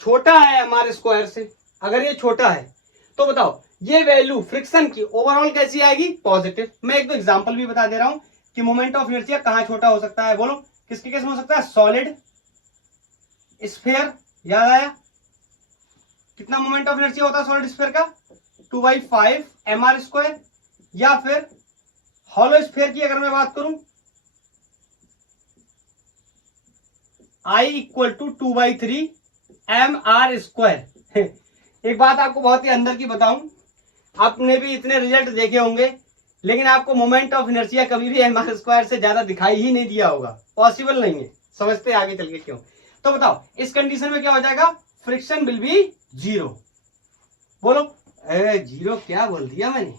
छोटा है हमारे स्क्वायर से, अगर ये छोटा है तो बताओ ये वैल्यू फ्रिक्शन की ओवरऑल कैसी आएगी, पॉजिटिव। मैं एक दो एग्जांपल भी बता दे रहा हूं कि मोमेंट ऑफ इनर्शिया कहां छोटा हो सकता है। बोलो किसके केस में हो सकता है, सॉलिड स्फीयर, याद आया कितना मोमेंट ऑफ इनर्शिया होता है सॉलिड स्फीयर का, 2/5 mr²। या फिर हॉलो स्फीयर की अगर मैं बात करूं, I इक्वल टू 2/3 mr²। एक बात आपको बहुत ही अंदर की बताऊं, आपने भी इतने रिजल्ट देखे होंगे लेकिन आपको मोमेंट ऑफ इनर्शिया कभी भी mr² से ज्यादा दिखाई ही नहीं दिया होगा, पॉसिबल नहीं है। समझते आगे चल के क्यों। तो बताओ इस कंडीशन में क्या हो जाएगा, फ्रिक्शन विल बी 0। बोलो 0 क्या बोल दिया मैंने,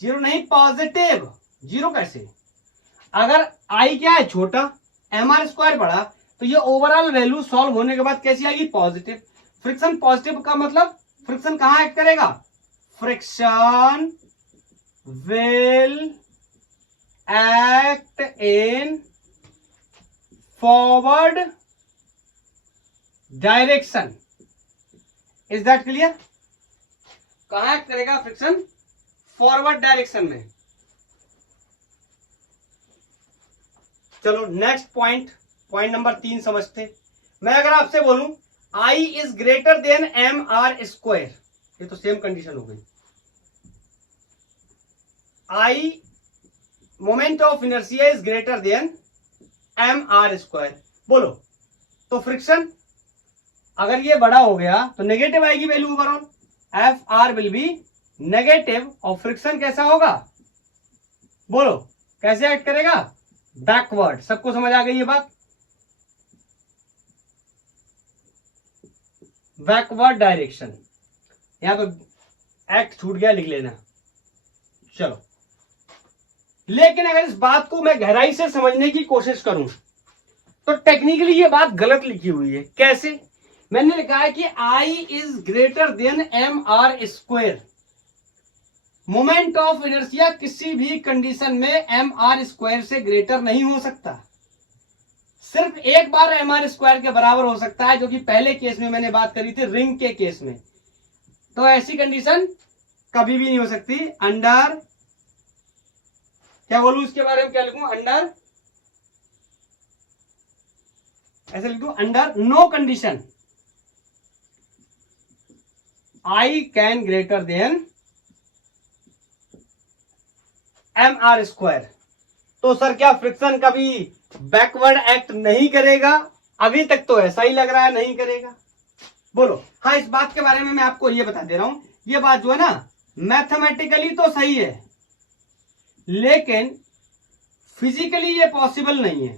0 नहीं, पॉजिटिव 0 कैसे, अगर I क्या है छोटा, mr² बड़ा, तो ये ओवरऑल वैल्यू सॉल्व होने के बाद कैसी आएगी, पॉजिटिव। फ्रिक्शन पॉजिटिव का मतलब फ्रिक्शन कहां एक्ट करेगा, friction will act in forward direction. Is that clear? कहां एक्ट करेगा फ्रिक्शन, फॉरवर्ड डायरेक्शन में। चलो नेक्स्ट पॉइंट, पॉइंट नंबर 3 समझते। मैं अगर आपसे बोलूं I is greater than mr², ये तो सेम कंडीशन हो गई। I moment of inertia is greater than mr²। बोलो तो फ्रिक्शन अगर ये बड़ा हो गया तो नेगेटिव आएगी value overall, F R will be negative, और फ्रिक्शन कैसा होगा, बोलो कैसे एक्ट करेगा, बैकवर्ड। सबको समझ आ गई ये बात, बैकवर्ड डायरेक्शन। यहां तो एक्ट छूट गया, लिख लेना। चलो लेकिन अगर इस बात को मैं गहराई से समझने की कोशिश करूं तो टेक्निकली ये बात गलत लिखी हुई है। कैसे? मैंने लिखा है कि I is greater than mr²। Moment of inertia किसी भी कंडीशन में mr² से ग्रेटर नहीं हो सकता, सिर्फ एक बार mr² के बराबर हो सकता है, जो कि पहले केस में मैंने बात करी थी रिंग के केस में। तो ऐसी कंडीशन कभी भी नहीं हो सकती। अंडर, क्या बोलूं इसके बारे में, क्या लिखूं, अंडर, ऐसे लिख दूं, under no condition I can greater than mr²। तो सर क्या फ्रिक्शन कभी बैकवर्ड एक्ट नहीं करेगा? अभी तक तो ऐसा ही लग रहा है नहीं करेगा। बोलो हाँ, इस बात के बारे में मैं आपको ये बता दे रहा हूं, ये बात जो है ना मैथमेटिकली तो सही है, लेकिन फिजिकली ये पॉसिबल नहीं है।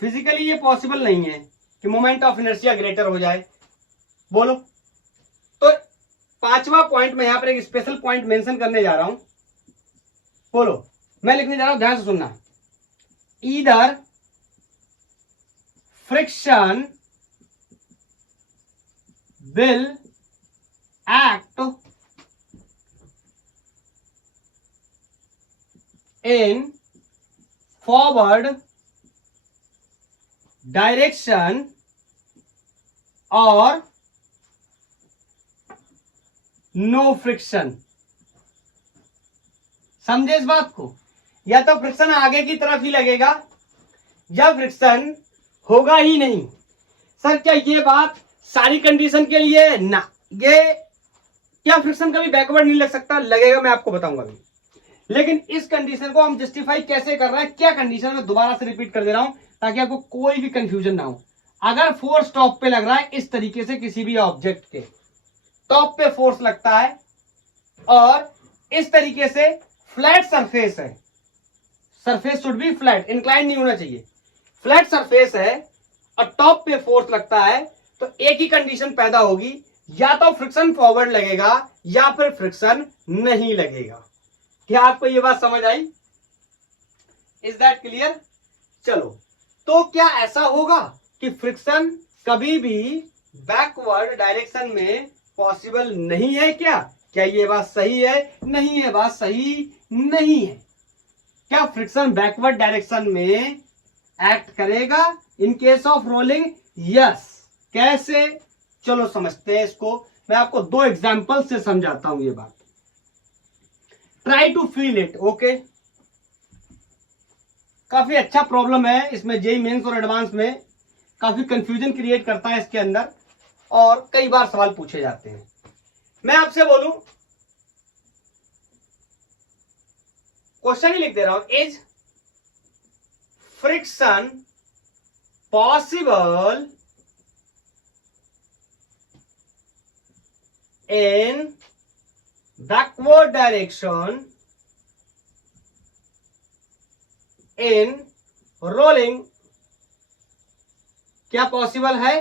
फिजिकली ये पॉसिबल नहीं है कि मोमेंट ऑफ इनर्शिया ग्रेटर हो जाए। बोलो, तो पांचवा पॉइंट में यहां पर एक स्पेशल पॉइंट मेंशन करने जा रहा हूं। बोलो, मैं लिखने जा रहा हूं, ध्यान से सुनना। Either friction will act in forward direction और नो फ्रिक्शन। समझे इस बात को? या तो फ्रिक्शन आगे की तरफ ही लगेगा या फ्रिक्शन होगा ही नहीं। सर क्या ये बात सारी कंडीशन के लिए है? ना, ये क्या फ्रिक्शन कभी बैकवर्ड नहीं लग सकता? लगेगा, मैं आपको बताऊंगा अभी। लेकिन इस कंडीशन को हम जस्टिफाई कैसे कर रहे हैं, क्या कंडीशन, में दोबारा से रिपीट कर दे रहा हूं ताकि आपको कोई भी कंफ्यूजन ना हो। अगर फोर्स टॉप पे लग रहा है इस तरीके से, किसी भी ऑब्जेक्ट के टॉप पे फोर्स लगता है और इस तरीके से फ्लैट सरफेस है, surface should be flat, incline नहीं होना चाहिए, फ्लैट सरफेस है और टॉप पे फोर्स लगता है, तो एक ही कंडीशन पैदा होगी, या तो फ्रिक्शन फॉरवर्ड लगेगा या फिर फ्रिक्शन नहीं लगेगा। क्या आपको ये बात समझ आई? Is that clear? चलो, तो क्या ऐसा होगा कि फ्रिक्शन कभी भी बैकवर्ड डायरेक्शन में पॉसिबल नहीं है? क्या ये बात सही है? नहीं है, बात सही नहीं है। क्या फ्रिक्शन बैकवर्ड डायरेक्शन में एक्ट करेगा in case of rolling? Yes. कैसे? चलो समझते हैं इसको। मैं आपको दो एग्जांपल से समझाता हूं ये बात। Try to feel it. Okay, काफी अच्छा प्रॉब्लम है इसमें, जेईई मेंस और एडवांस में काफी कंफ्यूजन क्रिएट करता है इसके अंदर और कई बार सवाल पूछे जाते हैं। मैं आपसे बोलूं, क्वेश्चन ही लिख दे रहा हूं, is friction possible in backward direction in rolling? क्या पॉसिबल है?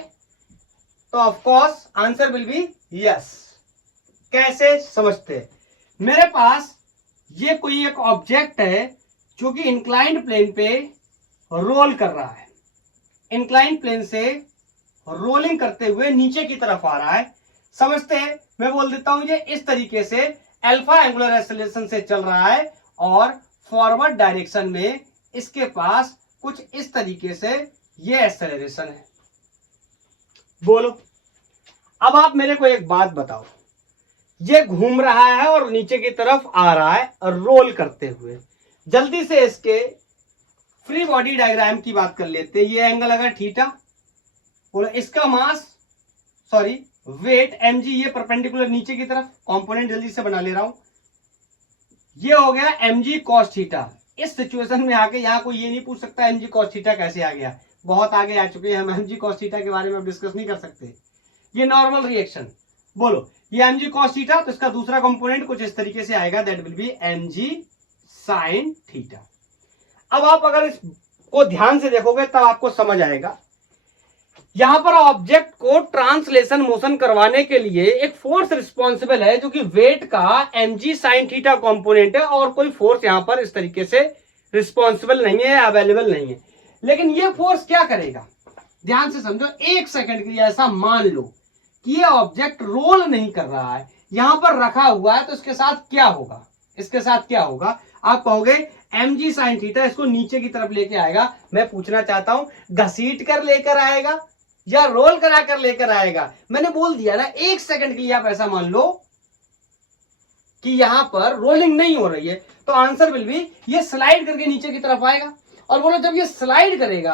तो of course answer will be yes. कैसे समझते हैं? मेरे पास ये कोई एक ऑब्जेक्ट है जो कि इंक्लाइंड प्लेन पे रोल कर रहा है, इंक्लाइंड प्लेन से रोलिंग करते हुए नीचे की तरफ आ रहा है। समझते हैं? मैं बोल देता हूं ये इस तरीके से अल्फा एंगुलर एक्सेलरेशन से चल रहा है और फॉरवर्ड डायरेक्शन में इसके पास कुछ इस तरीके से ये एक्सेलरेशन है। बोलो, अब आप मेरे को एक बात बताओ, ये घूम रहा है और नीचे की तरफ आ रहा है और रोल करते हुए। जल्दी से इसके फ्री बॉडी डायग्राम की बात कर लेते हैं। ये एंगल अगर थीटा, बोलो इसका मास, सॉरी वेट mg, ये परपेंडिकुलर नीचे की तरफ, कंपोनेंट जल्दी से बना ले रहा हूं, ये हो गया mg cos थीटा। इस सिचुएशन में आके यहां कोई ये नहीं पूछ सकता mg cos थीटा कैसे आ गया, बहुत आगे आ चुके हैं हम, mg cos थीटा के बारे में अब डिस्कस नहीं कर सकते। ये नॉर्मल रिएक्शन। बोलो, ये mg cos थीटा, तो इसका दूसरा कंपोनेंट कुछ इस तरीके से आएगा, that will be mg sin theta. अब आप अगर इसको ध्यान से देखोगे तब आपको समझ आएगा, यहां पर ऑब्जेक्ट को ट्रांसलेशन मोशन करवाने के लिए एक फोर्स रिस्पॉन्सिबल है जो कि वेट का mg sin थीटा कंपोनेंट है, और कोई फोर्स यहां पर इस तरीके से रिस्पॉन्सिबल नहीं है, अवेलेबल नहीं है। लेकिन ये फोर्स क्या करेगा? ध्यान से समझो, 1 सेकंड के लिए ऐसा मान लो कि ये ऑब्जेक्ट रोल नहीं कर रहा है, यहां पर रखा हुआ है, तो इसके साथ क्या होगा, इसके साथ क्या होगा, आप कहोगे mg sin थीटा इसको नीचे की तरफ लेके आएगा। मैं पूछना चाहता हूं घसीट कर लेकर आएगा या रोल करा कर लेकर आएगा? मैंने बोल दिया ना, 1 सेकंड के लिए आप ऐसा मान लो कि यहां पर रोलिंग नहीं हो रही है, तो आंसर विल बी ये स्लाइड करके नीचे की तरफ आएगा। और बोलो जब ये स्लाइड करेगा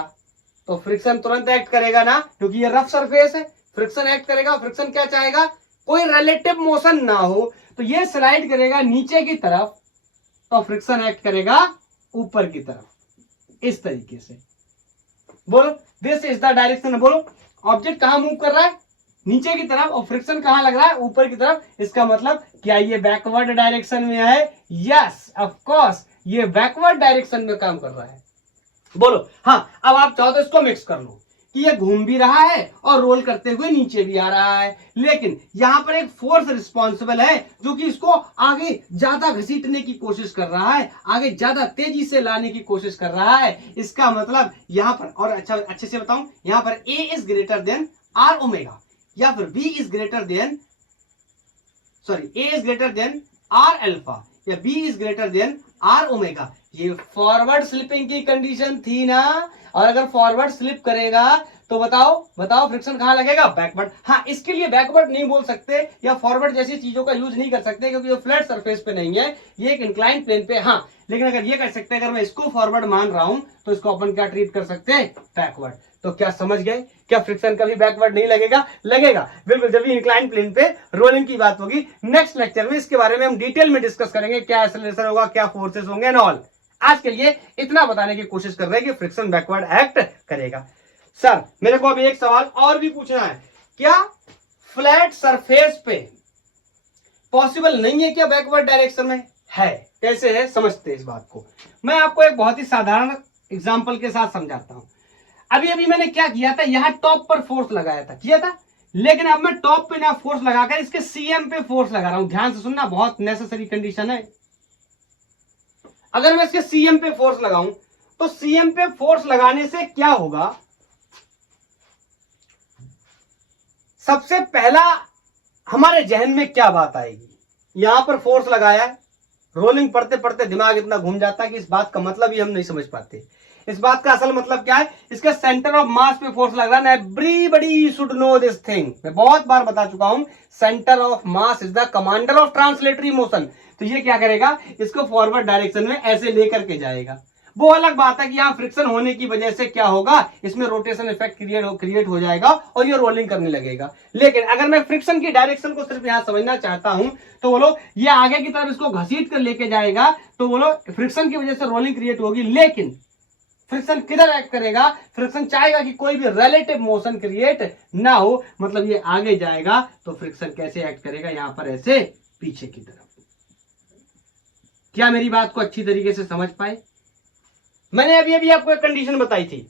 तो फ्रिक्शन तुरंत एक्ट करेगा ना, क्योंकि ये रफ सरफेस है, फ्रिक्शन एक्ट करेगा। फ्रिक्शन क्या चाहेगा, कोई रिलेटिव मोशन ना हो, तो ये स्लाइड करेगा नीचे की तरफ, तो फ्रिक्शन एक्ट करेगा ऊपर की तरफ, इस तरीके से। बोलो दिस इज द डायरेक्शन। बोलो ऑब्जेक्ट कहां मूव कर रहा है, नीचे की तरफ, और फ्रिक्शन कहां लग रहा है, ऊपर की तरफ। इसका मतलब क्या ये बैकवर्ड डायरेक्शन में है? यस ऑफ कोर्स, ये बैकवर्ड डायरेक्शन में काम कर रहा है। बोलो हाँ, अब आप चाहो तो इसको मिक्स कर लो कि ये घूम भी रहा है और रोल करते हुए नीचे भी आ रहा है, लेकिन यहां पर एक फोर्स रिस्पॉन्सिबल है जो कि इसको आगे ज्यादा घसीटने की कोशिश कर रहा है, आगे ज्यादा तेजी से लाने की कोशिश कर रहा है। इसका मतलब यहां पर, और अच्छा अच्छे से बताऊं, यहां पर A is greater than R omega, या फिर B is greater than, sorry, A is greater than R alpha, या B is greater than R omega. ये फॉरवर्ड स्लिपिंग की कंडीशन थी ना, और अगर फॉरवर्ड स्लिप करेगा तो बताओ फ्रिक्शन कहां लगेगा, बैकवर्ड। हाँ, इसके लिए बैकवर्ड नहीं बोल सकते या फॉरवर्ड जैसी चीजों का यूज नहीं कर सकते, क्योंकि ये फ्लैट सरफेस पे नहीं है, ये एक इंक्लाइन प्लेन पे। हाँ, लेकिन अगर ये कर सकते हैं, अगर मैं इसको फॉरवर्ड मान रहा हूं तो इसको अपन क्या ट्रीट कर सकते हैं, बैकवर्ड। तो क्या समझ गए, क्या फ्रिक्शन कभी बैकवर्ड नहीं लगेगा? लगेगा बिल्कुल, जब भी इंक्लाइन प्लेन पे रोलिंग की बात होगी। नेक्स्ट लेक्चर में इसके बारे में हम डिटेल में डिस्कस करेंगे, क्या एक्सेलरेशन होगा, क्या फोर्सेस होंगे एंड ऑल। आज के लिए इतना बताने की कोशिश कर रहे हैं कि फ्रिक्शन बैकवर्ड एक्ट करेगा। सर मेरे को अभी एक सवाल और भी पूछना है, क्या फ्लैट सरफेस पे पॉसिबल नहीं है क्या बैकवर्ड डायरेक्शन में? है। कैसे है समझते हैं इस बात को। मैं आपको एक बहुत ही साधारण एग्जांपल के साथ समझाता हूं। अभी अभी मैंने क्या किया था, यहां टॉप पर फोर्स लगाया था, किया था, लेकिन अब मैं टॉप पे ना फोर्स लगाकर इसके सीएम पे फोर्स लगा रहा हूं। ध्यान से सुनना, बहुत नेसेसरी कंडीशन है। अगर मैं इसके सीएम पे फोर्स लगाऊं तो सीएम पे फोर्स लगाने से क्या होगा, सबसे पहला हमारे जहन में क्या बात आएगी, यहां पर फोर्स लगाया है, रोलिंग पढ़ते पढ़ते दिमाग इतना घूम जाता है कि इस बात का मतलब ही हम नहीं समझ पाते। इस बात का असल मतलब क्या है, इसके सेंटर ऑफ मास पे फोर्स लग रहा है। Everybody should know this thing, मैं बहुत बार बता चुका हूं, centre of mass is the commander of translatory motion. तो ये क्या करेगा, इसको फॉरवर्ड डायरेक्शन में ऐसे लेकर के जाएगा। वो अलग बात है कि यहां फ्रिक्शन होने की वजह से क्या होगा, इसमें रोटेशन इफेक्ट क्रिएट हो जाएगा और ये रोलिंग करने लगेगा। लेकिन अगर मैं फ्रिक्शन की डायरेक्शन को सिर्फ यहां समझना चाहता हूं तो बोलो ये आगे की तरफ इसको घसीट कर लेके जाएगा, तो बोलो फ्रिक्शन की वजह से रोलिंग क्रिएट होगी। लेकिन फ्रिक्शन किधर एक्ट करेगा, फ्रिक्शन चाहेगा कि कोई भी रिलेटिव मोशन क्रिएट ना हो, मतलब ये आगे जाएगा तो फ्रिक्शन कैसे एक्ट करेगा, यहां पर ऐसे पीछे की तरफ। क्या मेरी बात को अच्छी तरीके से समझ पाए? मैंने अभी अभी आपको एक कंडीशन बताई थी,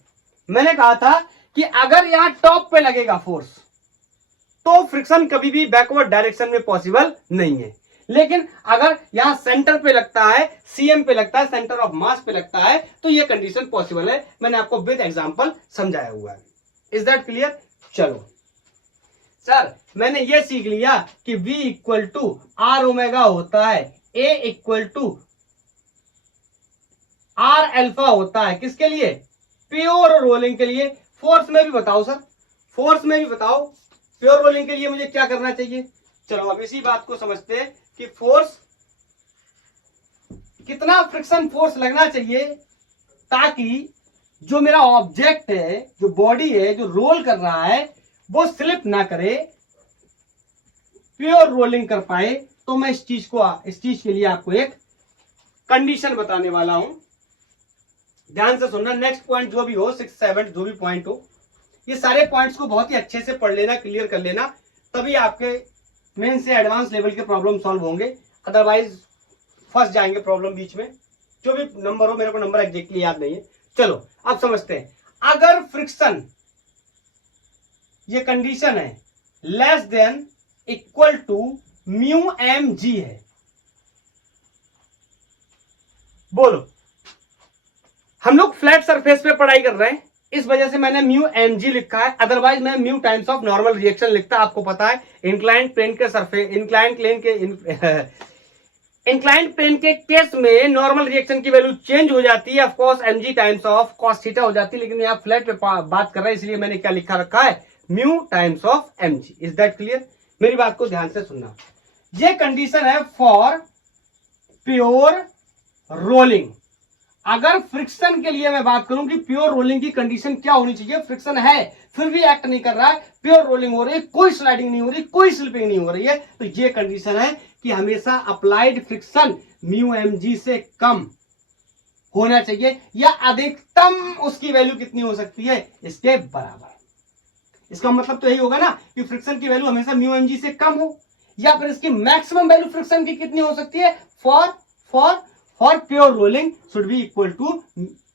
मैंने कहा था कि अगर यहां टॉप पे लगेगा फोर्स तो फ्रिक्शन कभी भी बैकवर्ड डायरेक्शन में पॉसिबल नहीं है। लेकिन अगर यहां सेंटर पे लगता है, सीएम पे लगता है, सेंटर ऑफ मास पे लगता है, तो यह कंडीशन पॉसिबल है। मैंने आपको विद एग्जांपल समझाया हुआ है। Is that clear? चलो सर, मैंने ये सीख लिया कि V equal to R omega होता है, A equal to R alpha होता है, किसके लिए, प्योर रोलिंग के लिए। फोर्स में भी बताओ सर, फोर्स में भी बताओ, प्योर रोलिंग के लिए मुझे क्या करना चाहिए। चलो अब इसी बात को समझते हैं कि फोर्स कितना, फ्रिक्शन फोर्स लगना चाहिए ताकि जो मेरा ऑब्जेक्ट है, जो बॉडी है, जो रोल कर रहा है, वो स्लिप ना करे, प्योर रोलिंग कर पाए। तो मैं इस चीज के लिए आपको एक कंडीशन बताने वाला हूं। ध्यान से सुनना, नेक्स्ट पॉइंट जो भी हो, 6, 7 जो भी पॉइंट हो, ये सारे पॉइंट्स को बहुत ही अच्छे से पढ़ लेना, क्लियर कर लेना, तभी आपके मेन से एडवांस लेवल के प्रॉब्लम सॉल्व होंगे। अदरवाइज फंस जाएंगे प्रॉब्लम बीच में। जो भी नंबर हो, मेरे को नंबर एग्जैक्टली याद नहीं है। चलो अब समझते हैं, अगर फ्रिक्शन, ये कंडीशन है, less than equal to mu M G है, बोलो हम लोग फ्लैट सरफेस पे पढ़ाई कर रहे हैं, इस वजह से मैंने म्यू एम जी लिखा है, अदरवाइज मैं mu times of normal reaction लिखता। आपको पता है इंक्लाइंड प्लेन के सरफेस, इंक्लाइंड प्लेन के केस में नॉर्मल रिएक्शन की वैल्यू चेंज हो जाती है, of course mg times of cos theta हो जाती है, लेकिन यहाँ फ्लैट पे बात कर रहा है, इसलिए मैंने क्या लिखा रखा है, mu times of mg। Is that clear? मेरी बात को ध्यान से सुनना। ये कंडीशन है फॉर प्योर रोलिंग। अगर फ्रिक्शन के लिए मैं बात करूं कि प्योर रोलिंग की कंडीशन क्या होनी चाहिए, फ्रिक्शन है फिर भी एक्ट नहीं कर रहा है, प्योर रोलिंग हो रही है, कोई स्लाइडिंग नहीं हो रही, कोई स्लिपिंग नहीं हो रही है, तो ये कंडीशन है कि हमेशा applied friction mu M G से कम होना चाहिए, या अधिकतम उसकी वैल्यू कितनी हो सकती है, इसके बराबर। इसका मतलब तो यही होगा ना कि फ्रिक्शन की वैल्यू हमेशा म्यू एम जी से कम हो, या फिर इसकी मैक्सिमम वैल्यू फ्रिक्शन की कितनी हो सकती है, for pure rolling should be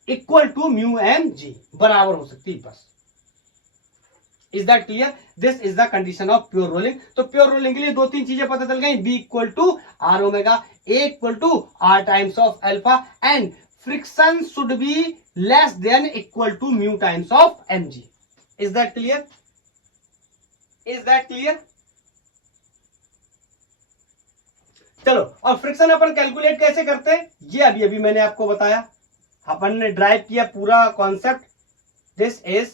equal to mu M G, बराबर हो सकती है बस। Is that clear? This is the condition of pure rolling. तो प्योर रोलिंग के लिए दो तीन चीजें पता चल गई, B equal to R omega, A equal to R times of alpha, and friction should be less than equal to mu times of M G. Is that clear? Is that clear? चलो, और friction अपन calculate कैसे करते हैं, ये अभी अभी मैंने आपको बताया, अपन ने ड्राइव किया पूरा concept. This is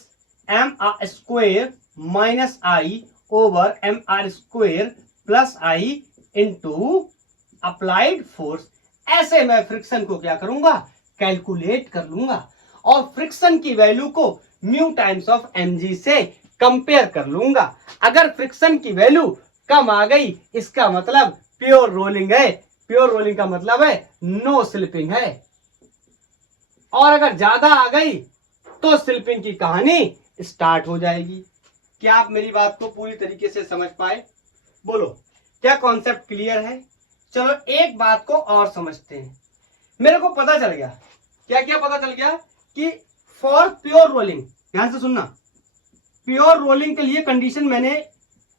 M R square minus I over M R square plus I into applied force. ऐसे मैं फ्रिक्शन को क्या करूंगा, कैलकुलेट कर लूंगा, और फ्रिक्शन की वैल्यू को mu times of M G से कंपेयर कर लूंगा। अगर फ्रिक्शन की वैल्यू कम आ गई, इसका मतलब प्योर रोलिंग है, प्योर रोलिंग का मतलब है नो स्लिपिंग है, और अगर ज्यादा आ गई तो स्लिपिंग की कहानी स्टार्ट हो जाएगी। क्या आप मेरी बात को पूरी तरीके से समझ पाए? बोलो, क्या कॉन्सेप्ट क्लियर है? चलो एक बात को और समझते हैं। मेरे को पता चल गया, क्या क्या पता चल गया, कि फॉर प्योर रोलिंग, ध्यान से सुनना, प्योर रोलिंग के लिए कंडीशन मैंने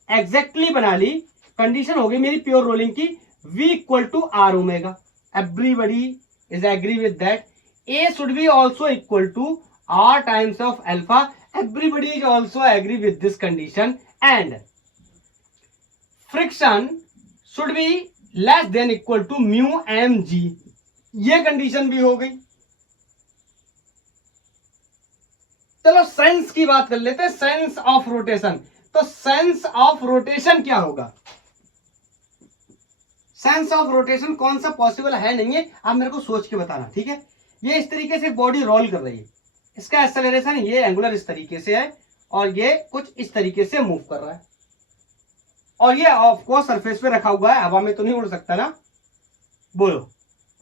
एग्जैक्टली बना ली। कंडीशन हो गई मेरी प्योर रोलिंग की, v equal to R omega, everybody is agree with that, a should be also equal to r times of alpha, everybody is also agree with this condition, and friction should be less than equal to mu mg, ये condition भी हो गई। चलो science की बात कर लेते हैं, साइंस ऑफ रोटेशन। तो साइंस ऑफ रोटेशन क्या होगा, साइंस ऑफ रोटेशन कौन सा पॉसिबल है नहीं है, आप मेरे को सोच के बताना, ठीक है। ये इस तरीके से बॉडी रोल कर रही है, इसका एक्सेलरेशन ये एंगुलर इस तरीके से है, और ये कुछ इस तरीके से मूव कर रहा है, और ये ऑफ कोर्स सरफेस पे रखा हुआ है, हवा में तो नहीं उड़ सकता ना, बोलो।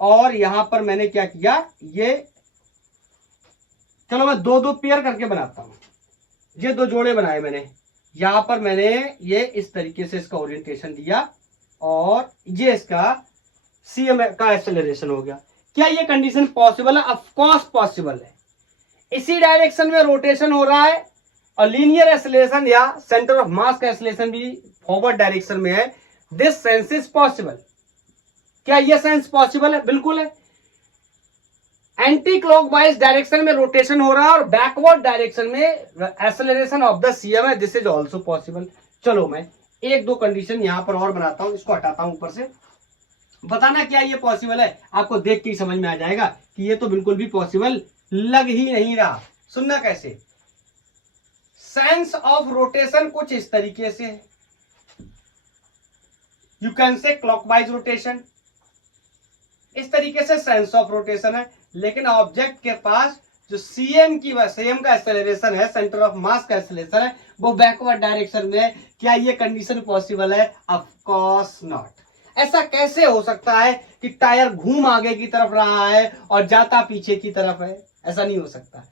और यहां पर मैंने क्या किया, ये चलो मैं दो दो पेयर करके बनाता हूं, ये दो जोड़े बनाए मैंने, यहां पर मैंने ये इस तरीके से इसका ओरिएंटेशन दिया, और ये इसका सीएम का एक्सेलरेशन हो गया। क्या ये कंडीशन पॉसिबल है? ऑफ कोर्स पॉसिबल है। इसी डायरेक्शन में रोटेशन हो रहा है, और लीनियर एक्सेलरेशन या सेंटर ऑफ मास का एक्सेलरेशन भी फॉरवर्ड डायरेक्शन में है। This sense is possible. क्या ये सेंस पॉसिबल है? बिल्कुल है। एंटी क्लॉकवाइज डायरेक्शन में रोटेशन हो रहा है, और बैकवर्ड डायरेक्शन में एक्सेलरेशन ऑफ द सीएम है, दिस इज ऑल्सो पॉसिबल। चलो मैं एक दो कंडीशन यहां पर और बनाता हूं, इसको हटाता हूं ऊपर से, बताना क्या ये पॉसिबल है। आपको देख के ही समझ में आ जाएगा कि ये तो बिल्कुल भी पॉसिबल लग ही नहीं रहा। सुनना कैसे, सेंस ऑफ रोटेशन कुछ इस तरीके से है, you can say clockwise rotation, इस तरीके से सेंस ऑफ रोटेशन है, लेकिन ऑब्जेक्ट के पास जो सीएम का एक्सेलरेशन है, सेंटर ऑफ मास का एक्सेलरेशन है, वो बैकवर्ड डायरेक्शन में है। क्या ये कंडीशन पॉसिबल है? Of course not. ऐसा कैसे हो सकता है कि टायर घूम आगे की तरफ रहा है और जाता पीछे की तरफ है? ऐसा नहीं हो सकता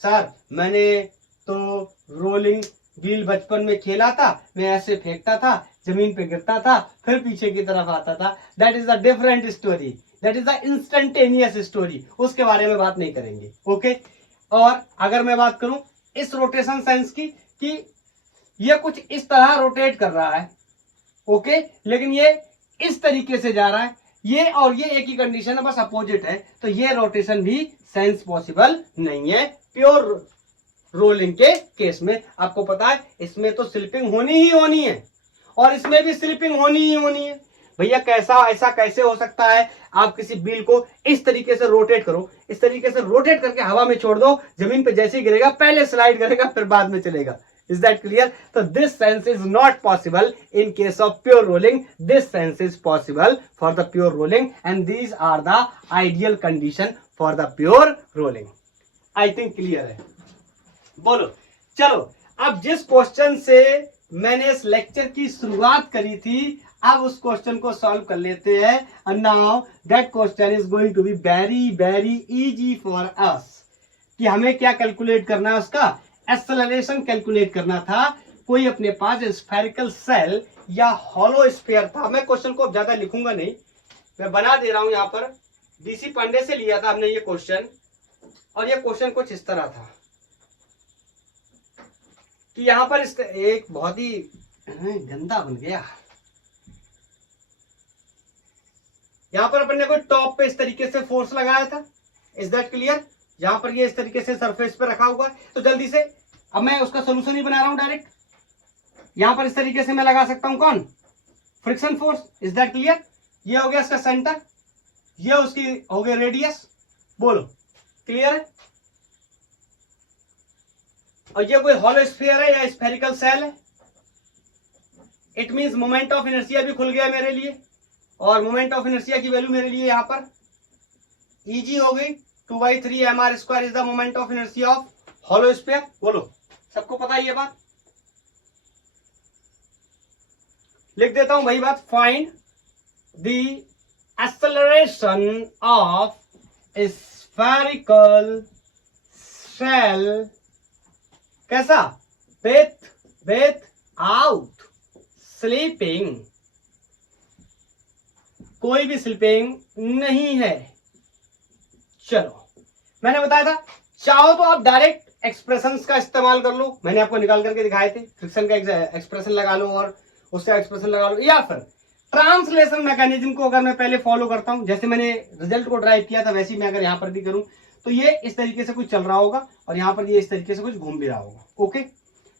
सर, मैंने तो रोलिंग व्हील बचपन में खेला था, मैं ऐसे फेंकता था, जमीन पे गिरता था, फिर पीछे की तरफ आता था। That is a different story, that is the instantaneous story, उसके बारे में बात नहीं करेंगे, ओके। और अगर मैं बात करूं इस रोटेशन साइंस की, कि ये कुछ इस तरह रोटेट कर रहा है, ओके, लेकिन ये इस तरीके से जा रहा है, ये और ये एक ही कंडीशन है, बस अपोजिट है, तो ये रोटेशन भी सेंस पॉसिबल नहीं है प्योर रोलिंग के केस में आपको पता है इसमें तो स्लिपिंग होनी ही होनी है और इसमें भी स्लिपिंग होनी ही होनी है। भैया कैसा ऐसा कैसे हो सकता है? आप किसी व्हील को इस तरीके से रोटेट करो, इस तरीके से रोटेट करके हवा में छोड़ दो, जमीन पे जैसे ही गिरेगा पहले स्लाइड करेगा फिर बाद में चलेगा। Is that clear? So this sense is not possible in case of pure rolling. This sense is possible for the pure rolling, and these are the ideal condition for the pure rolling. I think clear है। बोलो चलो, अब जिस question से मैंने इस lecture की शुरुआत करी थी अब उस क्वेश्चन को सॉल्व कर लेते हैं। and now that question is going to be very easy for us कि हमें क्या कैलकुलेट करना है, उसका एक्सेलरेशन कैलकुलेट करना था। कोई अपने पास स्फेरिकल सेल या हॉलो स्फीयर था। मैं क्वेश्चन को ज्यादा लिखूंगा नहीं, मैं बना दे रहा हूं। यहां पर डीसी पांडे से लिया था हमने ये क्वेश्चन, और ये क्वेश्चन कुछ इस तरह था कि यहां पर एक बहुत ही गंदा बन गया। यहां पर अपन ने कोई टॉप पे इस तरीके से फोर्स लगाया था। Is that clear? यहां पर ये इस तरीके से सरफेस पे रखा हुआ है, तो जल्दी से अब मैं उसका सोल्यूशन ही बना रहा हूं डायरेक्ट। यहां पर इस तरीके से मैं लगा सकता हूं कौन? Friction force. Is that clear? ये हो गया इसका सेंटर, ये उसकी हो गई रेडियस। बोलो क्लियर है? और ये कोई हॉलो स्फीयर है या स्फेरिकल सेल है। It means moment of inertia भी खुल गया मेरे लिए, और मोमेंट ऑफ इनर्शिया की वैल्यू मेरे लिए यहां पर ईजी हो गई। 2/3 mr² is the moment of inertia of hollow sphere. बोलो सबको पता है ये बात? लिख देता हूं भाई बात। Find the acceleration of spherical shell. कैसा? Without slipping. कोई भी स्लीपिंग नहीं है। चलो मैंने बताया था चाहो तो आप डायरेक्ट एक्सप्रेशंस का इस्तेमाल कर लो, मैंने आपको निकाल करके दिखाए थे। फ्रिक्शन का एक्सप्रेशन लगा लो और उसका एक्सप्रेशन लगा लो, या फिर ट्रांसलेशन मैकेनिज्म को अगर मैं पहले फॉलो करता हूं, जैसे मैंने रिजल्ट को ड्राइव किया था वैसे ही मैं अगर यहां पर भी करूं तो ये इस तरीके से कुछ चल रहा होगा और यहां पर ये इस तरीके से कुछ घूम भी रहा होगा। ओके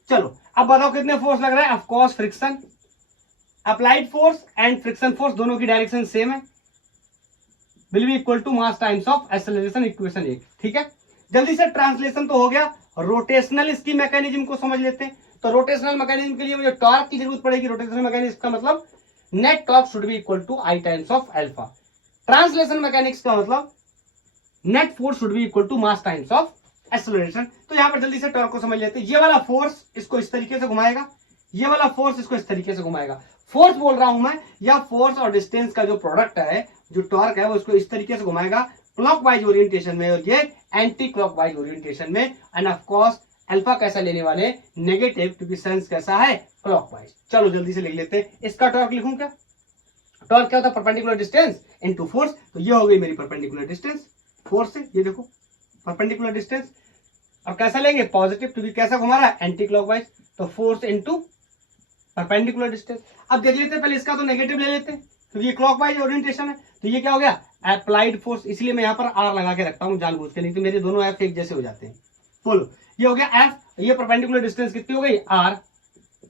चलो अब बताओ कितने फोर्स लग रहा है? Of course friction, applied force and friction force दोनों की डायरेक्शन सेम है, will be equal to mass times of acceleration. Equation 1। ठीक है, जल्दी से ट्रांसलेशन तो हो गया। रोटेशनल इसकी मैकेनिज्म को समझ लेते हैं। तो रोटेशनल मैकेनिज्म के लिए मुझे टॉर्क की जरूरत पड़ेगी। रोटेशनल मैकेनिज्म का मतलब net torque should be equal to I times of alpha. Translation mechanics का मतलब net force should be equal to mass times of acceleration. तो यहां पर जल्दी से टॉर्क को समझ लेते हैं। ये वाला फोर्स इसको इस तरीके से घुमाएगा, ये वाला फोर्स इसको इस तरीके से घुमाएगा। फोर्स बोल रहा हूं मैं, या फोर्स और डिस्टेंस का जो प्रोडक्ट है, जो टॉर्क है, वो इसको इस तरीके से घुमाएगा क्लॉकवाइज ओरिएंटेशन में और ये एंटी क्लॉकवाइज ओरिएंटेशन में। एंड ऑफ कोर्स अल्फा कैसा लेने वाले? नेगेटिव, क्योंकि सेंस कैसा है? क्लॉकवाइज। चलो जल्दी से लिख लेते हैं। इसका टॉर्क लिखूं क्या? टॉर्क क्या होता है? Perpendicular distance into force. तो ये हो गई मेरी परपेंडिकुलर डिस्टेंस फोर्स से, ये देखो परपेंडिकुलर डिस्टेंस। और कैसा लेंगे? पॉजिटिव, क्योंकि कैसा घुमा रहा है? Anti clockwise. तो फोर्स इनटू परपेंडिकुलर डिस्टेंस। अब देख लेते हैं पहले इसका, तो नेगेटिव ले लेते हैं क्योंकि ये क्लॉकवाइज ओरिएंटेशन है। तो ये क्या हो गया? Applied force. इसलिए मैं यहाँ पर आर लगा के रखता हूँ जानबूझ के, नहीं तो मेरे दोनों एफ एक जैसे हो जाते हैं। बोलो ये हो गया एफ, ये परपेंडिकुलर डिस्टेंस कितनी हो गई? R.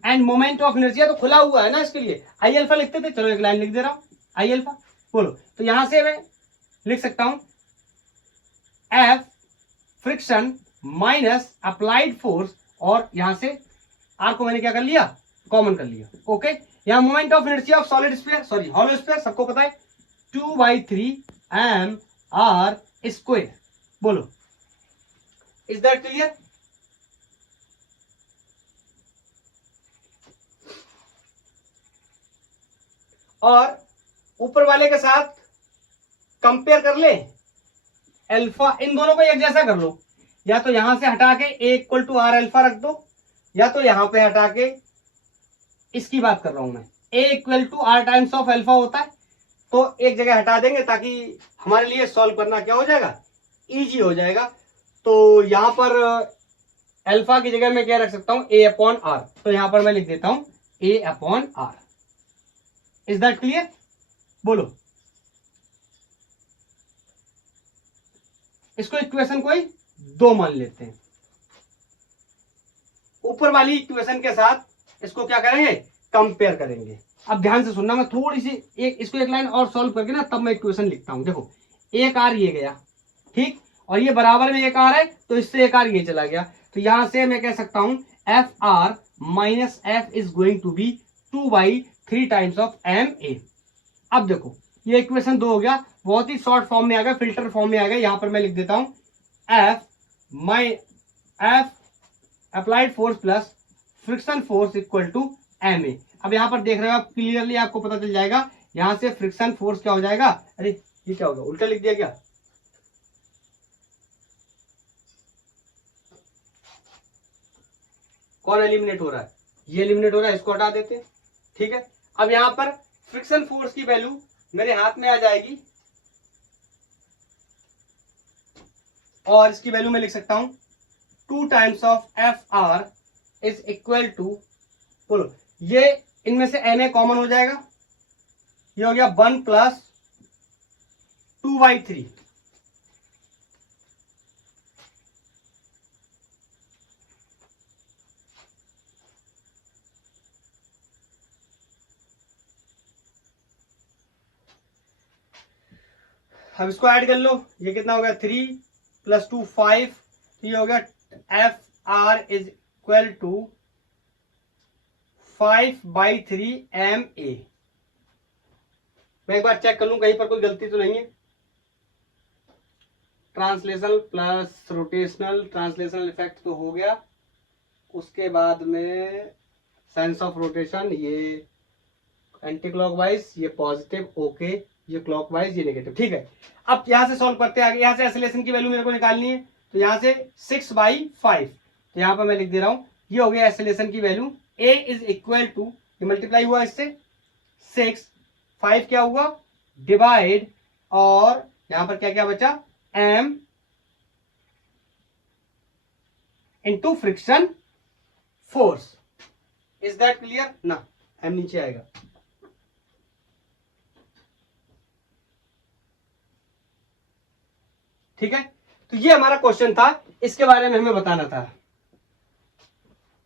And moment of inertia तो खुला हुआ है ना, इसके लिए आई अल्फा लिखते थे। चलो एक लाइन लिख दे रहा हूं, आई अल्फा। बोलो तो यहां से मैं लिख सकता हूं F friction minus applied force, और यहां से आर को मैंने क्या कर लिया? कॉमन कर लिया। ओके, यहां moment of inertia of solid sphere, sorry hollow sphere, सबको पता है 2/3 mr²। बोलो इज दैट क्लियर? और ऊपर वाले के साथ कंपेयर कर ले अल्फा, इन दोनों को एक जैसा कर लो। या तो यहां से हटा के ए इक्वल टू आर अल्फा रख दो, या तो यहां पे हटा के, इसकी बात कर रहा हूं मैं, A equal to R times of alpha होता है, तो एक जगह हटा देंगे ताकि हमारे लिए सॉल्व करना क्या हो जाएगा? इजी हो जाएगा। तो यहां पर अल्फा की जगह मैं क्या रख सकता हूं? A upon R. तो यहां पर मैं लिख देता हूं A upon R. Is that clear? बोलो इसको इक्वेशन कोई 2 मान लेते हैं। ऊपर वाली इक्वेशन के साथ इसको क्या करेंगे, कंपेयर करेंगे। अब ध्यान से सुनना, मैं थोड़ी सी इसको एक लाइन और सॉल्व करके ना तब मैं इक्वेशन लिखता हूं। देखो एक आर ये गया, ठीक, और ये बराबर में एक आर है तो इससे एक आर ये चला गया, तो यहां से मैं कह सकता हूं F R minus F is going to be 2/3 times of M A. अब देखो ये इक्वेशन 2 हो गया, बहुत ही शॉर्ट फॉर्म में आ गया, फिल्टर फॉर्म में आ गया। यहां पर मैं लिख देता हूं F applied force plus friction force equal to M A. अब यहां पर देख रहे हो आप क्लियरली, आपको पता चल जाएगा यहां से फ्रिक्शन फोर्स क्या हो जाएगा। अरे ये क्या होगा, उल्टा लिख दिया क्या, कौन एलिमिनेट हो रहा है, ये एलिमिनेट हो रहा है, इसको हटा देते हैं, ठीक है। अब यहां पर फ्रिक्शन फोर्स की वैल्यू मेरे हाथ में आ जाएगी और इसकी वैल्यू मैं लिख सकता हूं 2 times of F R is equal to, बोलो ये इनमें से एन ए कॉमन हो जाएगा, ये हो गया 1 प्लस 2/3, अब इसको ऐड कर लो, ये कितना हो गया 3 + 2 5, ये हो गया F R is equal to 5/3 M A. मैं एक बार चेक कर लूं कहीं पर कोई गलती तो नहीं है। Translation plus rotational, translational effect तो हो गया, उसके बाद में सेंस ऑफ रोटेशन, ये एंटी क्लॉकवाइज, ये पॉजिटिव, ओके, ये क्लॉकवाइज, ये नेगेटिव, ठीक है। अब यहां से सॉल्व करते हैं आगे। यहां से एक्सेलरेशन की वैल्यू मेरे को निकालनी है, तो यहां से 6/5, तो यहां पर मैं लिख दे रहा हूं ये हो गया एक्सेलरेशन की value. A is equal to, ये मल्टीप्लाई हुआ इससे 6, 5 क्या हुआ डिवाइड, और यहां पर क्या क्या बचा M into friction force. Is that clear ना, एम नीचे आएगा, ठीक है। तो ये हमारा क्वेश्चन था, इसके बारे में हमें बताना था।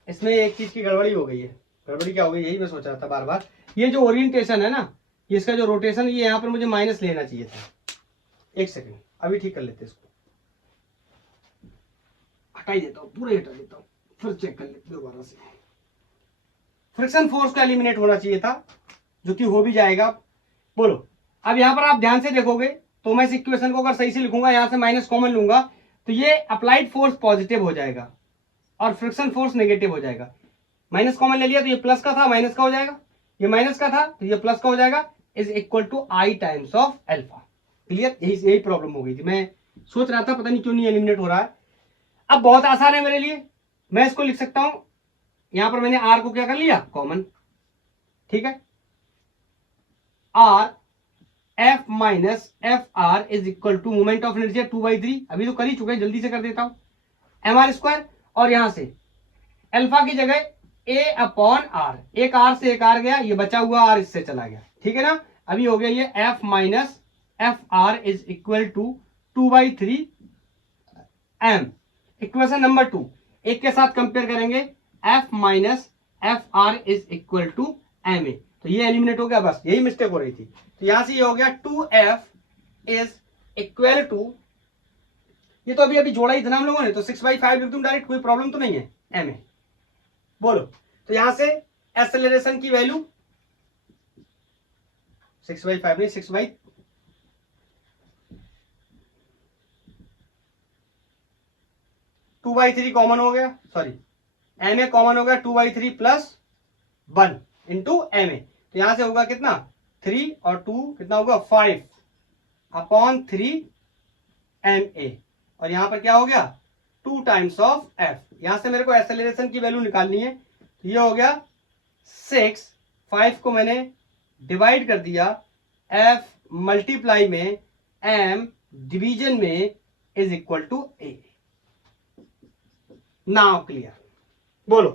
इसमें एक चीज की गड़बड़ी हो गई है, गड़बड़ी क्या हो गई, यही मैं सोच रहा था बार बार। ये जो ओरिएंटेशन है ना, इसका जो रोटेशन, ये यहां पर मुझे माइनस लेना चाहिए था। एक सेकंड, अभी ठीक कर लेते, इसको हटा ही देता हूँ, पूरे हटा देता हूँ, फिर चेक कर लेते दोबारा से। फ्रिक्शन फोर्स का एलिमिनेट होना चाहिए था, जो कि हो भी जाएगा। बोलो अब यहां पर आप ध्यान से देखोगे तो मैं इस इक्वेशन को अगर सही से लिखूंगा, यहां से माइनस कॉमन लूंगा, तो ये अप्लाइड फोर्स पॉजिटिव हो जाएगा और फ्रिक्शन फोर्स नेगेटिव हो जाएगा। माइनस कॉमन ले लिया तो ये प्लस का था, माइनस का हो जाएगा, ये माइनस का था तो ये प्लस का हो जाएगा, is equal to I times of alpha. Clear, यही प्रॉब्लम हो गई थी, मैं सोच रहा था पता नहीं क्यों नहीं एलिमिनेट हो रहा है। अब बहुत आसान है मेरे लिए, मैं इसको लिख सकता हूं, यहां पर मैंने आर को क्या कर लिया कॉमन, ठीक है, R F minus F R is equal to moment of inertia 2/3, अभी तो कर ही चुके हैं, जल्दी से कर देता हूं, एम आर स्क्वायर, और यहां से अल्फा की जगह ए अपॉन आर, एक आर से एक आर गया, ये बचा हुआ आर इससे चला गया, ठीक है ना। अभी हो गया ये F minus F R is equal to 2/3 M. Equation number 2 एक के साथ कंपेयर करेंगे, F minus F R is equal to M A, तो ये एलिमिनेट हो गया, बस यही मिस्टेक हो रही थी। तो यहां से ये हो गया 2f इज इक्वल टू, ये तो अभी अभी जोड़ा ही था ना हम लोगों ने, तो 6/5 लिख दूं डायरेक्ट, कोई प्रॉब्लम तो नहीं है, एम ए। बोलो तो यहां से एक्सेलरेशन की वैल्यू 6/5 नहीं, 2/3 कॉमन हो गया, सॉरी एम ए कॉमन हो गया, 2/3 प्लस 1 इंटू एम ए, तो यहां से होगा कितना 3 और 2 कितना होगा 5 अपॉन 3 एम ए, और यहां पर क्या हो गया 2 टाइम्स ऑफ एफ। यहां से मेरे को एक्सेलरेशन की वैल्यू निकालनी है, तो ये हो गया 6, 5 को मैंने डिवाइड कर दिया, एफ मल्टीप्लाई में एम डिवीजन में is equal to A. Now clear, बोलो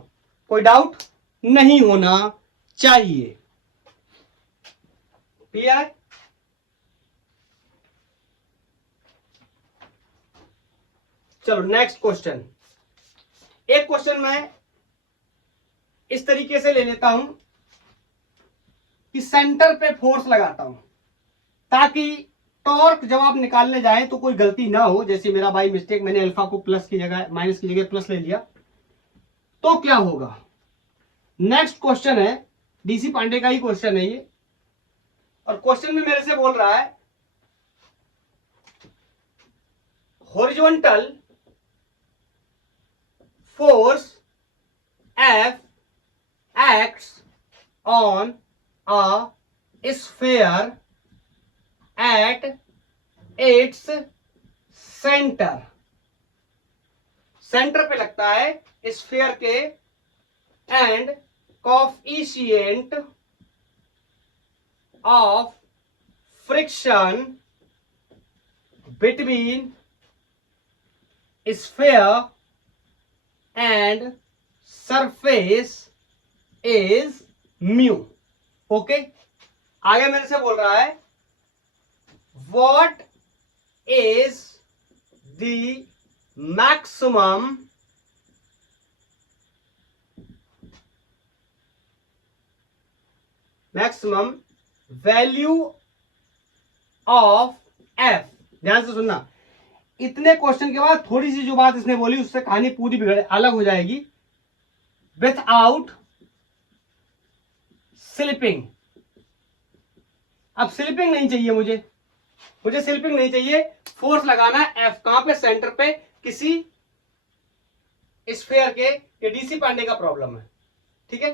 कोई डाउट नहीं होना चाहिए, क्लियर है। चलो नेक्स्ट क्वेश्चन, एक क्वेश्चन मैं इस तरीके से ले लेता हूं कि सेंटर पे फोर्स लगाता हूं, ताकि टॉर्क जब आप निकालने जाए तो कोई गलती ना हो। जैसे मेरा बाई मिस्टेक मैंने अल्फा को प्लस की जगह माइनस की जगह प्लस ले लिया, तो क्या होगा। नेक्स्ट क्वेश्चन है, डीसी पांडे का ही क्वेश्चन है ये, और क्वेश्चन में मेरे से बोल रहा है horizontal force F acts on a sphere at its center. Centre पे लगता है स्फीयर के, and coefficient of friction between sphere and surface is mu. Okay, आगे मेरे से बोल रहा है what is the maximum value of F. ध्यान से सुनना, इतने क्वेश्चन के बाद थोड़ी सी जो बात इसने बोली उससे कहानी पूरी बिगड़ अलग हो जाएगी। विथआउट स्लिपिंग, अब स्लिपिंग नहीं चाहिए मुझे स्लिपिंग नहीं चाहिए। फोर्स लगाना है एफ, कहां पे, सेंटर पे, किसी स्फीयर के। ये डीसी पांडे का प्रॉब्लम है, ठीक है।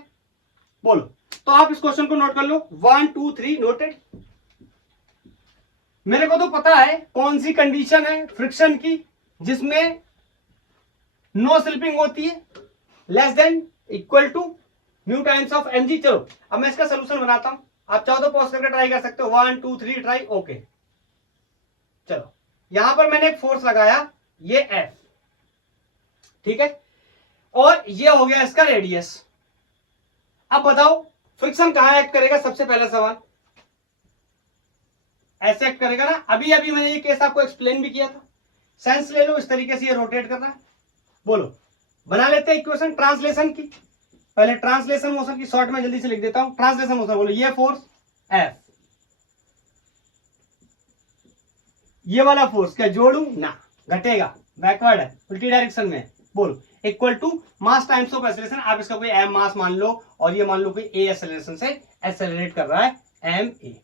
बोलो, तो आप इस क्वेश्चन को नोट कर लो, 1 2 3 नोटेड। मेरे को तो पता है कौन सी कंडीशन है फ्रिक्शन की जिसमें नो स्लिपिंग होती है, less than equal to mu times of M G. चलो अब मैं इसका सोल्यूशन बनाता हूं, आप चाहो तो पॉज करके ट्राई कर सकते हो। 1 2 3 ट्राई। ओके, चलो यहां पर मैंने एक फोर्स लगाया, ये एफ, ठीक है, और ये हो गया इसका रेडियस। अब बताओ फ्रिक्शन कहां एक्ट करेगा। सबसे पहला सवाल, ऐसे एक्ट करेगा ना। अभी अभी मैंने ये केस आपको एक्सप्लेन भी किया था। सेंस ले लो, इस तरीके से ये रोटेट कर रहा है। बोलो, बना लेते हैं इक्वेशन ट्रांसलेशन की। पहले ट्रांसलेशन मोशन की शॉर्ट में जल्दी से लिख देता हूं। ट्रांसलेशन मोशन, बोलो ये फोर्स एफ, ये वाला फोर्स क्या जोड़ू ना, घटेगा, बैकवर्ड है, उल्टी डायरेक्शन में। बोलो equal to mass times of acceleration. आप इसका कोई एम मास मान लो, और ये मान लो कोई ए एक्सेलरेशन से एक्सेलरेट कर रहा है, एम ए।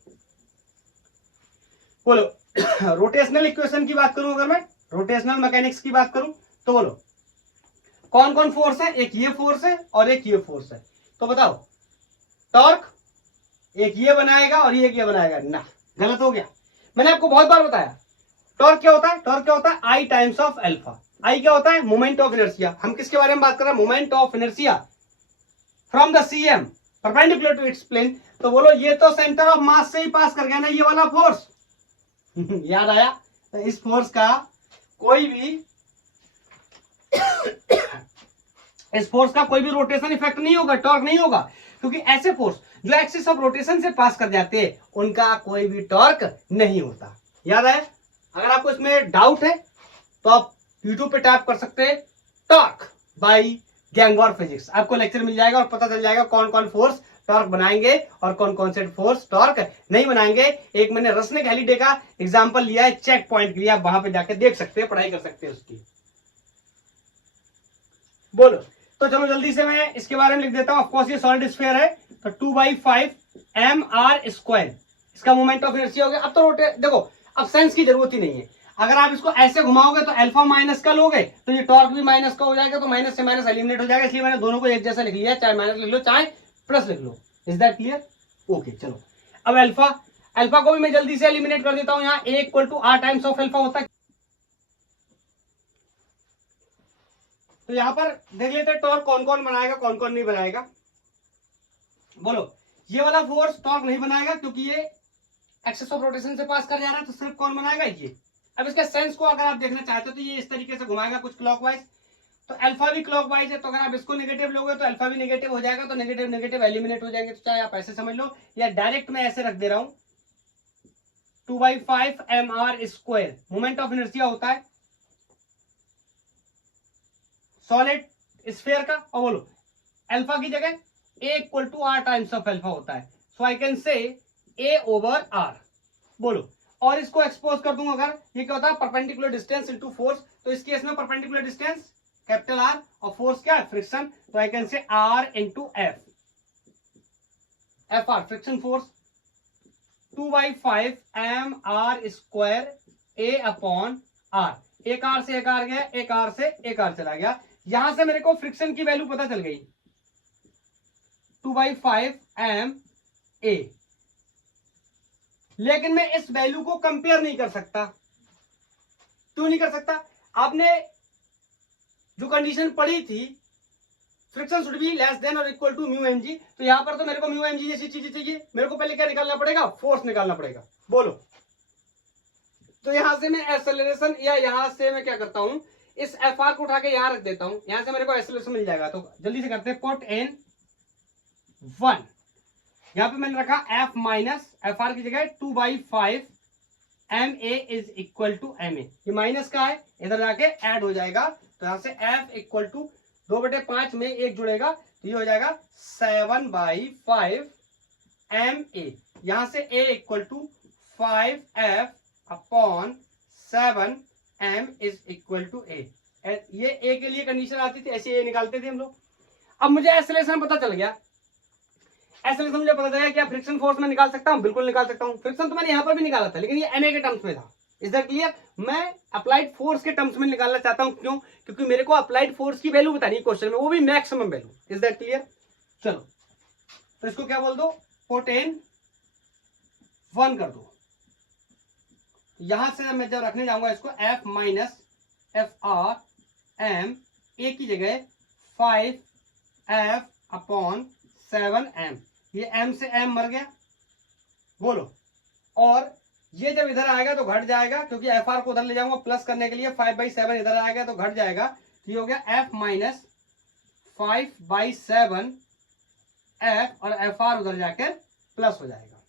बोलो रोटेशनल इक्वेशन की बात करूं, अगर मैं रोटेशनल मैकेनिक्स की बात करूं, तो बोलो कौन कौन फोर्स है। एक ये फोर्स है और एक ये फोर्स है। तो बताओ टॉर्क एक ये बनाएगा और ये बनाएगा ना, गलत हो गया। मैंने आपको बहुत बार बताया टॉर्क क्या होता है। टॉर्क क्या होता है, आई टाइम्स ऑफ अल्फा। आई क्या होता है, मोमेंट ऑफ इनर्शिया। हम किसके बारे में बात कर रहे हैं, moment of inertia from the CM perpendicular to its plane. तो बोलो ये तो सेंटर ऑफ मास से ही पास कर गया ना, ये वाला फोर्स। याद आया। तो इस फोर्स का कोई भी इस फोर्स का कोई भी रोटेशन इफेक्ट नहीं होगा, टॉर्क नहीं होगा, क्योंकि ऐसे फोर्स जो एक्सिस ऑफ रोटेशन से पास कर जाते हैं उनका कोई भी टॉर्क नहीं होता। याद आया। अगर आपको इसमें डाउट है तो आप यूट्यूब पे टाइप कर सकते हैं टॉर्क बाय गैंगवार फिजिक्स, आपको लेक्चर मिल जाएगा और पता चल जाएगा कौन कौन फोर्स टॉर्क बनाएंगे और कौन कौन से फोर्स टॉर्क नहीं बनाएंगे। एक मैंने रसनिक हैलिडे का एग्जांपल लिया है चेक पॉइंट के लिए, आप वहां पे जाके देख सकते हैं, पढ़ाई कर सकते हैं उसकी। बोलो, तो चलो जल्दी से मैं इसके बारे में लिख देता हूं। ऑफकोर्स ये सॉलिड स्फीयर है, तो 2/5 mr², इसका मोमेंट ऑफ इनर्शिया हो गया। अब तो रोटेट, देखो अब साइंस की जरूरत ही नहीं है। अगर आप इसको ऐसे घुमाओगे तो अल्फा माइनस का लोगे तो ये टॉर्क भी माइनस का हो जाएगा, तो माइनस से माइनस एलिमिनेट हो जाएगा। इसलिए मैंने दोनों को एक जैसा लिख लिया, चाहे माइनस लिख लो चाहे प्लस लिख लो। Is that clear? ओके, चलो अब अल्फा को भी मैं जल्दी से एलिमिनेट कर देता हूं। यहाँ A equal to R times of alpha होता है। तो यहां पर देख लेते हैं टॉर्क कौन कौन बनाएगा कौन कौन नहीं बनाएगा। बोलो, ये वाला फोर्स टॉर्क नहीं बनाएगा क्योंकि ये एक्सिस ऑफ रोटेशन से पास कर जा रहा है, तो सिर्फ कौन बनाएगा, ये। अब इसके सेंस को अगर आप देखना चाहते हो तो ये इस तरीके से घुमाएगा कुछ क्लॉकवाइज, तो अल्फा भी क्लॉकवाइज है, तो अगर आप इसको नेगेटिव लोगे तो अल्फा भी नेगेटिव हो जाएगा, तो नेगेटिव नेगेटिव एलिमिनेट हो जाएंगे। तो चाहे आप ऐसे समझ लो या डायरेक्ट मैं ऐसे रख दे रहा हूं, 2/5 mr²। मोमेंट ऑफ इनर्शिया होता है सॉलिड स्फीयर का। और बोलो अल्फा की जगह a equal to R times of alpha होता है, so I can say a over R. बोलो, और इसको एक्सपोज कर दूं अगर, ये क्या होता है परपेंडिकुलर डिस्टेंस इनटू फोर्स, तो इस केस में परपेंडिकुलर डिस्टेंस कैपिटल आर और फोर्स क्या है फ्रिक्शन, तो I can say R into F, F R friction force 2/5 mr square a upon R. एक आर से एक आर गया, एक आर से एक आर चला गया, यहां से मेरे को फ्रिक्शन की वैल्यू पता चल गई 2/5 ma, लेकिन मैं इस वैल्यू को कंपेयर नहीं कर सकता। क्यों नहीं कर सकता? आपने जो कंडीशन पढ़ी थी friction should be less than और equal to mu M G, तो यहां पर तो मेरे को म्यू एम जी जैसी चीजें चाहिए, मेरे को पहले क्या निकालना पड़ेगा, फोर्स निकालना पड़ेगा। बोलो, तो यहां से मैं एक्सेलरेशन, या यहां से मैं क्या करता हूं, इस एफ आर को उठा के यहां रख देता हूं, यहां से मेरे को एक्सेलरेशन मिल जाएगा। तो जल्दी से करते हैं, पुट इन 1, यहां पे मैंने रखा एफ माइनस एफ आर की जगह 2/5 M A is equal to M A, ये माइनस का है, इधर जाके ऐड हो जाएगा, तो यहां से एफ इक्वल टू 2/5 में एक जुड़ेगा, तो ये हो जाएगा 7/5 एम ए, यहां से A equal to 5f upon 7 m is equal to A. ये ए के लिए कंडीशन आती थी, ऐसे ए निकालते थे हम लोग। अब मुझे एक्सेलरेशन पता चल गया, एक्सेलरेशन मुझे पता चला, क्या फ्रिक्शन फोर्स में निकाल सकता हूं? बिल्कुल निकाल सकता हूं। फ्रिक्शन तो मैंने यहां पर भी निकाला था, लेकिन ये एमए के टर्म्स में था। Is that clear? मैं अप्लाइड फोर्स के टर्म्स में निकालना चाहता हूं। क्यों? क्योंकि मेरे को अप्लाइड फोर्स की वैल्यू बतानी है क्वेश्चन में, वो भी maximum value. Is that clear? चलो, तो इसको क्या बोल दो, पुट इन 1 कर दो। यहां से मैं जब रखने जाऊंगा इसको, F minus F R M, A की जगह 5f अपॉन 7m, ये m से m मर गया। बोलो, और ये जब इधर आएगा तो घट जाएगा, क्योंकि एफ आर को उधर ले जाऊंगा प्लस करने के लिए, 5/7 इधर आएगा तो घट जाएगा, तो ये हो गया f माइनस 5/7 f, और एफ आर उधर जाकर प्लस हो जाएगा।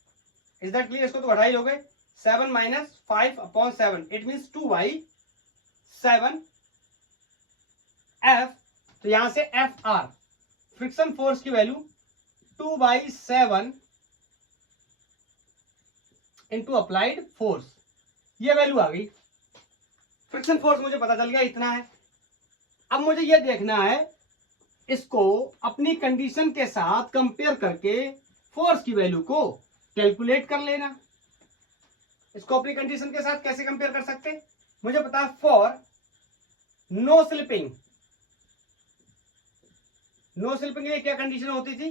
Is that clear? इसको तो घटा ही लोगे, 7 minus 5 upon 7, it means 2/7 f, तो यहां से एफ आर फ्रिक्शन फोर्स की वैल्यू 2/7 इंटू अप्लाइड फोर्स, ये वैल्यू आ गई। फ्रिक्शन फोर्स मुझे पता चल गया, इतना है। अब मुझे ये देखना है, इसको अपनी कंडीशन के साथ कंपेयर करके फोर्स की वैल्यू को कैलकुलेट कर लेना। इसको अपनी कंडीशन के साथ कैसे कंपेयर कर सकते? मुझे पता है, for no slipping, no slipping के लिए क्या कंडीशन होती थी,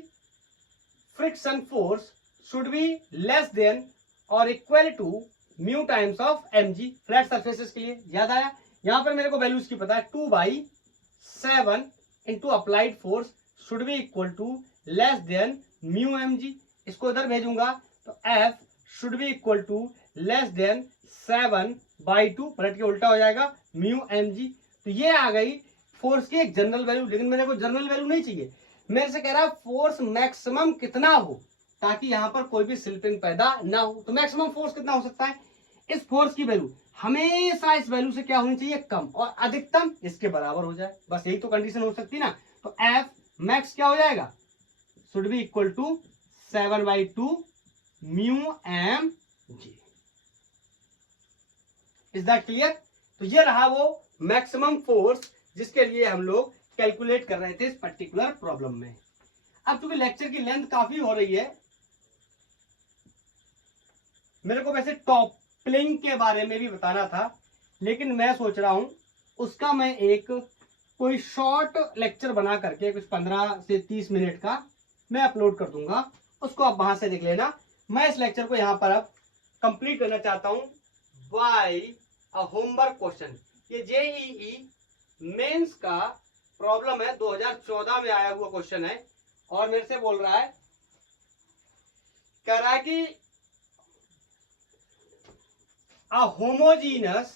friction force should be less than और equal to mu times of M G, flat surfaces के लिए। याद आया? यहां पर मेरे को वैल्यूज की पता है, 2/7 into applied force should be equal to less than mu M G. इसको इधर भेजूंगा तो F should be equal to less than 7/2, पलट के उल्टा हो जाएगा, म्यू एम जी। तो ये आ गई फोर्स की एक जनरल वैल्यू। लेकिन मेरे को जनरल वैल्यू नहीं चाहिए, मेरे से कह रहा है फोर्स मैक्सिमम कितना हो, ताकि यहां पर कोई भी स्लिपिंग पैदा ना हो। तो मैक्सिमम फोर्स कितना हो सकता है? इस फोर्स की वैल्यू हमेशा इस वैल्यू से क्या होनी चाहिए, कम, और अधिकतम इसके बराबर हो जाए। बस यही तो कंडीशन हो सकती ना। तो एफ मैक्स क्या हो जाएगा, should be equal to 7/2 mu M G. Is that clear? तो ये रहा वो मैक्सिमम फोर्स जिसके लिए हम लोग कैलकुलेट कर रहे थे इस पर्टिकुलर प्रॉब्लम में। अब चूंकि लेक्चर की लेंथ काफी हो रही है, मेरे को वैसे टॉपलिंग के बारे में भी बताना था, लेकिन मैं सोच रहा हूं उसका मैं एक कोई शॉर्ट लेक्चर बना करके कुछ 15 से 30 मिनट का मैं अपलोड कर दूंगा, उसको आप वहां से देख लेना। मैं इस लेक्चर को यहां पर अब कंप्लीट करना चाहता हूं बाय अ होमवर्क क्वेश्चन। ये जेईई मेंस का प्रॉब्लम है, 2014 में आया हुआ क्वेश्चन है, और मेरे से बोल रहा है, कह रहा है कि a homogeneous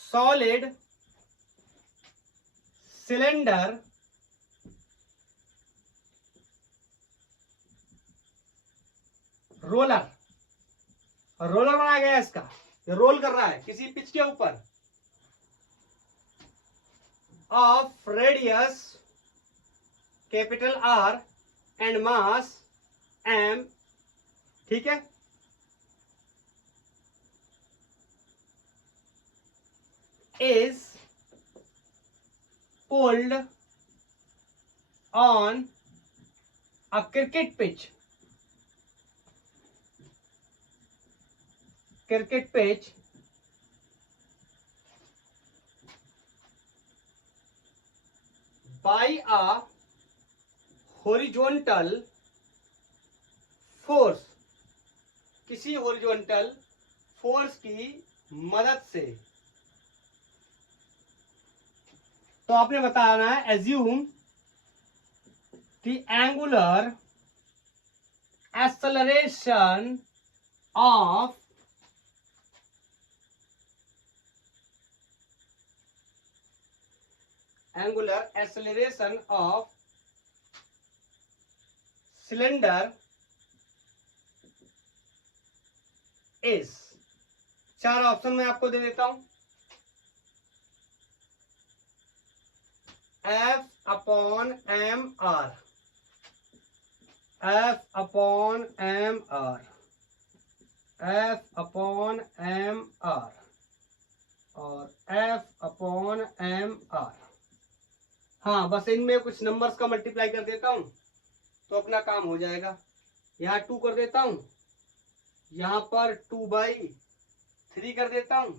solid cylinder roller बनाया गया है इसका, ये रोल कर रहा है किसी पिच के ऊपर। Of radius capital R and mass M, ठीक है, is pulled on a cricket pitch by a horizontal force, किसी horizontal force की मदद से। तो आपने बताना है assume the angular acceleration of cylinder is, 4 option मैं आपको दे देता हूं, F upon mr, F upon mr, F upon mr और F upon mr। हाँ, बस इनमें कुछ नंबर्स का मल्टीप्लाई कर देता हूं तो अपना काम हो जाएगा। यहाँ 2 कर देता हूं, यहाँ पर 2/3 कर देता हूं,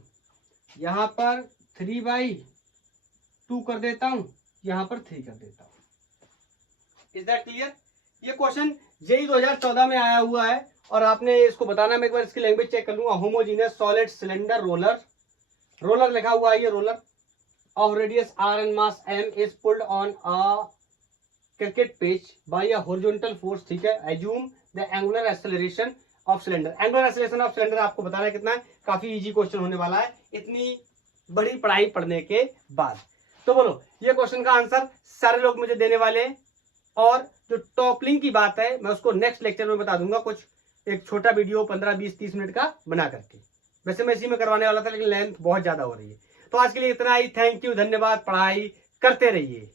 यहाँ पर 3/2 कर देता हूं, यहाँ पर 3 कर देता हूं। Is that clear? ये क्वेश्चन जेई 2014 में आया हुआ है और आपने इसको बताना, मैं एक बार इसकी लैंग्वेज चेक कर लूंगा। होमोजीनियस सॉलिड सिलेंडर रोलर लिखा हुआ है, ये roller of radius R and mass M is pulled on a cricket pitch by a horizontal force, ठीक है। Assume the angular acceleration of cylinder. Angular acceleration of cylinder आपको बताना है कितना है, काफी इजी क्वेश्चन होने वाला है इतनी बड़ी पढ़ाई पढ़ने के बाद। तो बोलो, ये क्वेश्चन का आंसर सारे लोग मुझे देने वाले हैं और जो टॉपलिंग की बात है मैं उसको नेक्स्ट लेक्चर में बता दूंगा, कुछ एक छोटा वीडियो 15, 20, 30 मिनट का बना करके। वैसे मैं इसी में करवाने वाला था लेकिन लेंथ बहुत ज्यादा हो रही है। तो आज के लिए इतना ही। थैंक यू, धन्यवाद। पढ़ाई करते रहिए।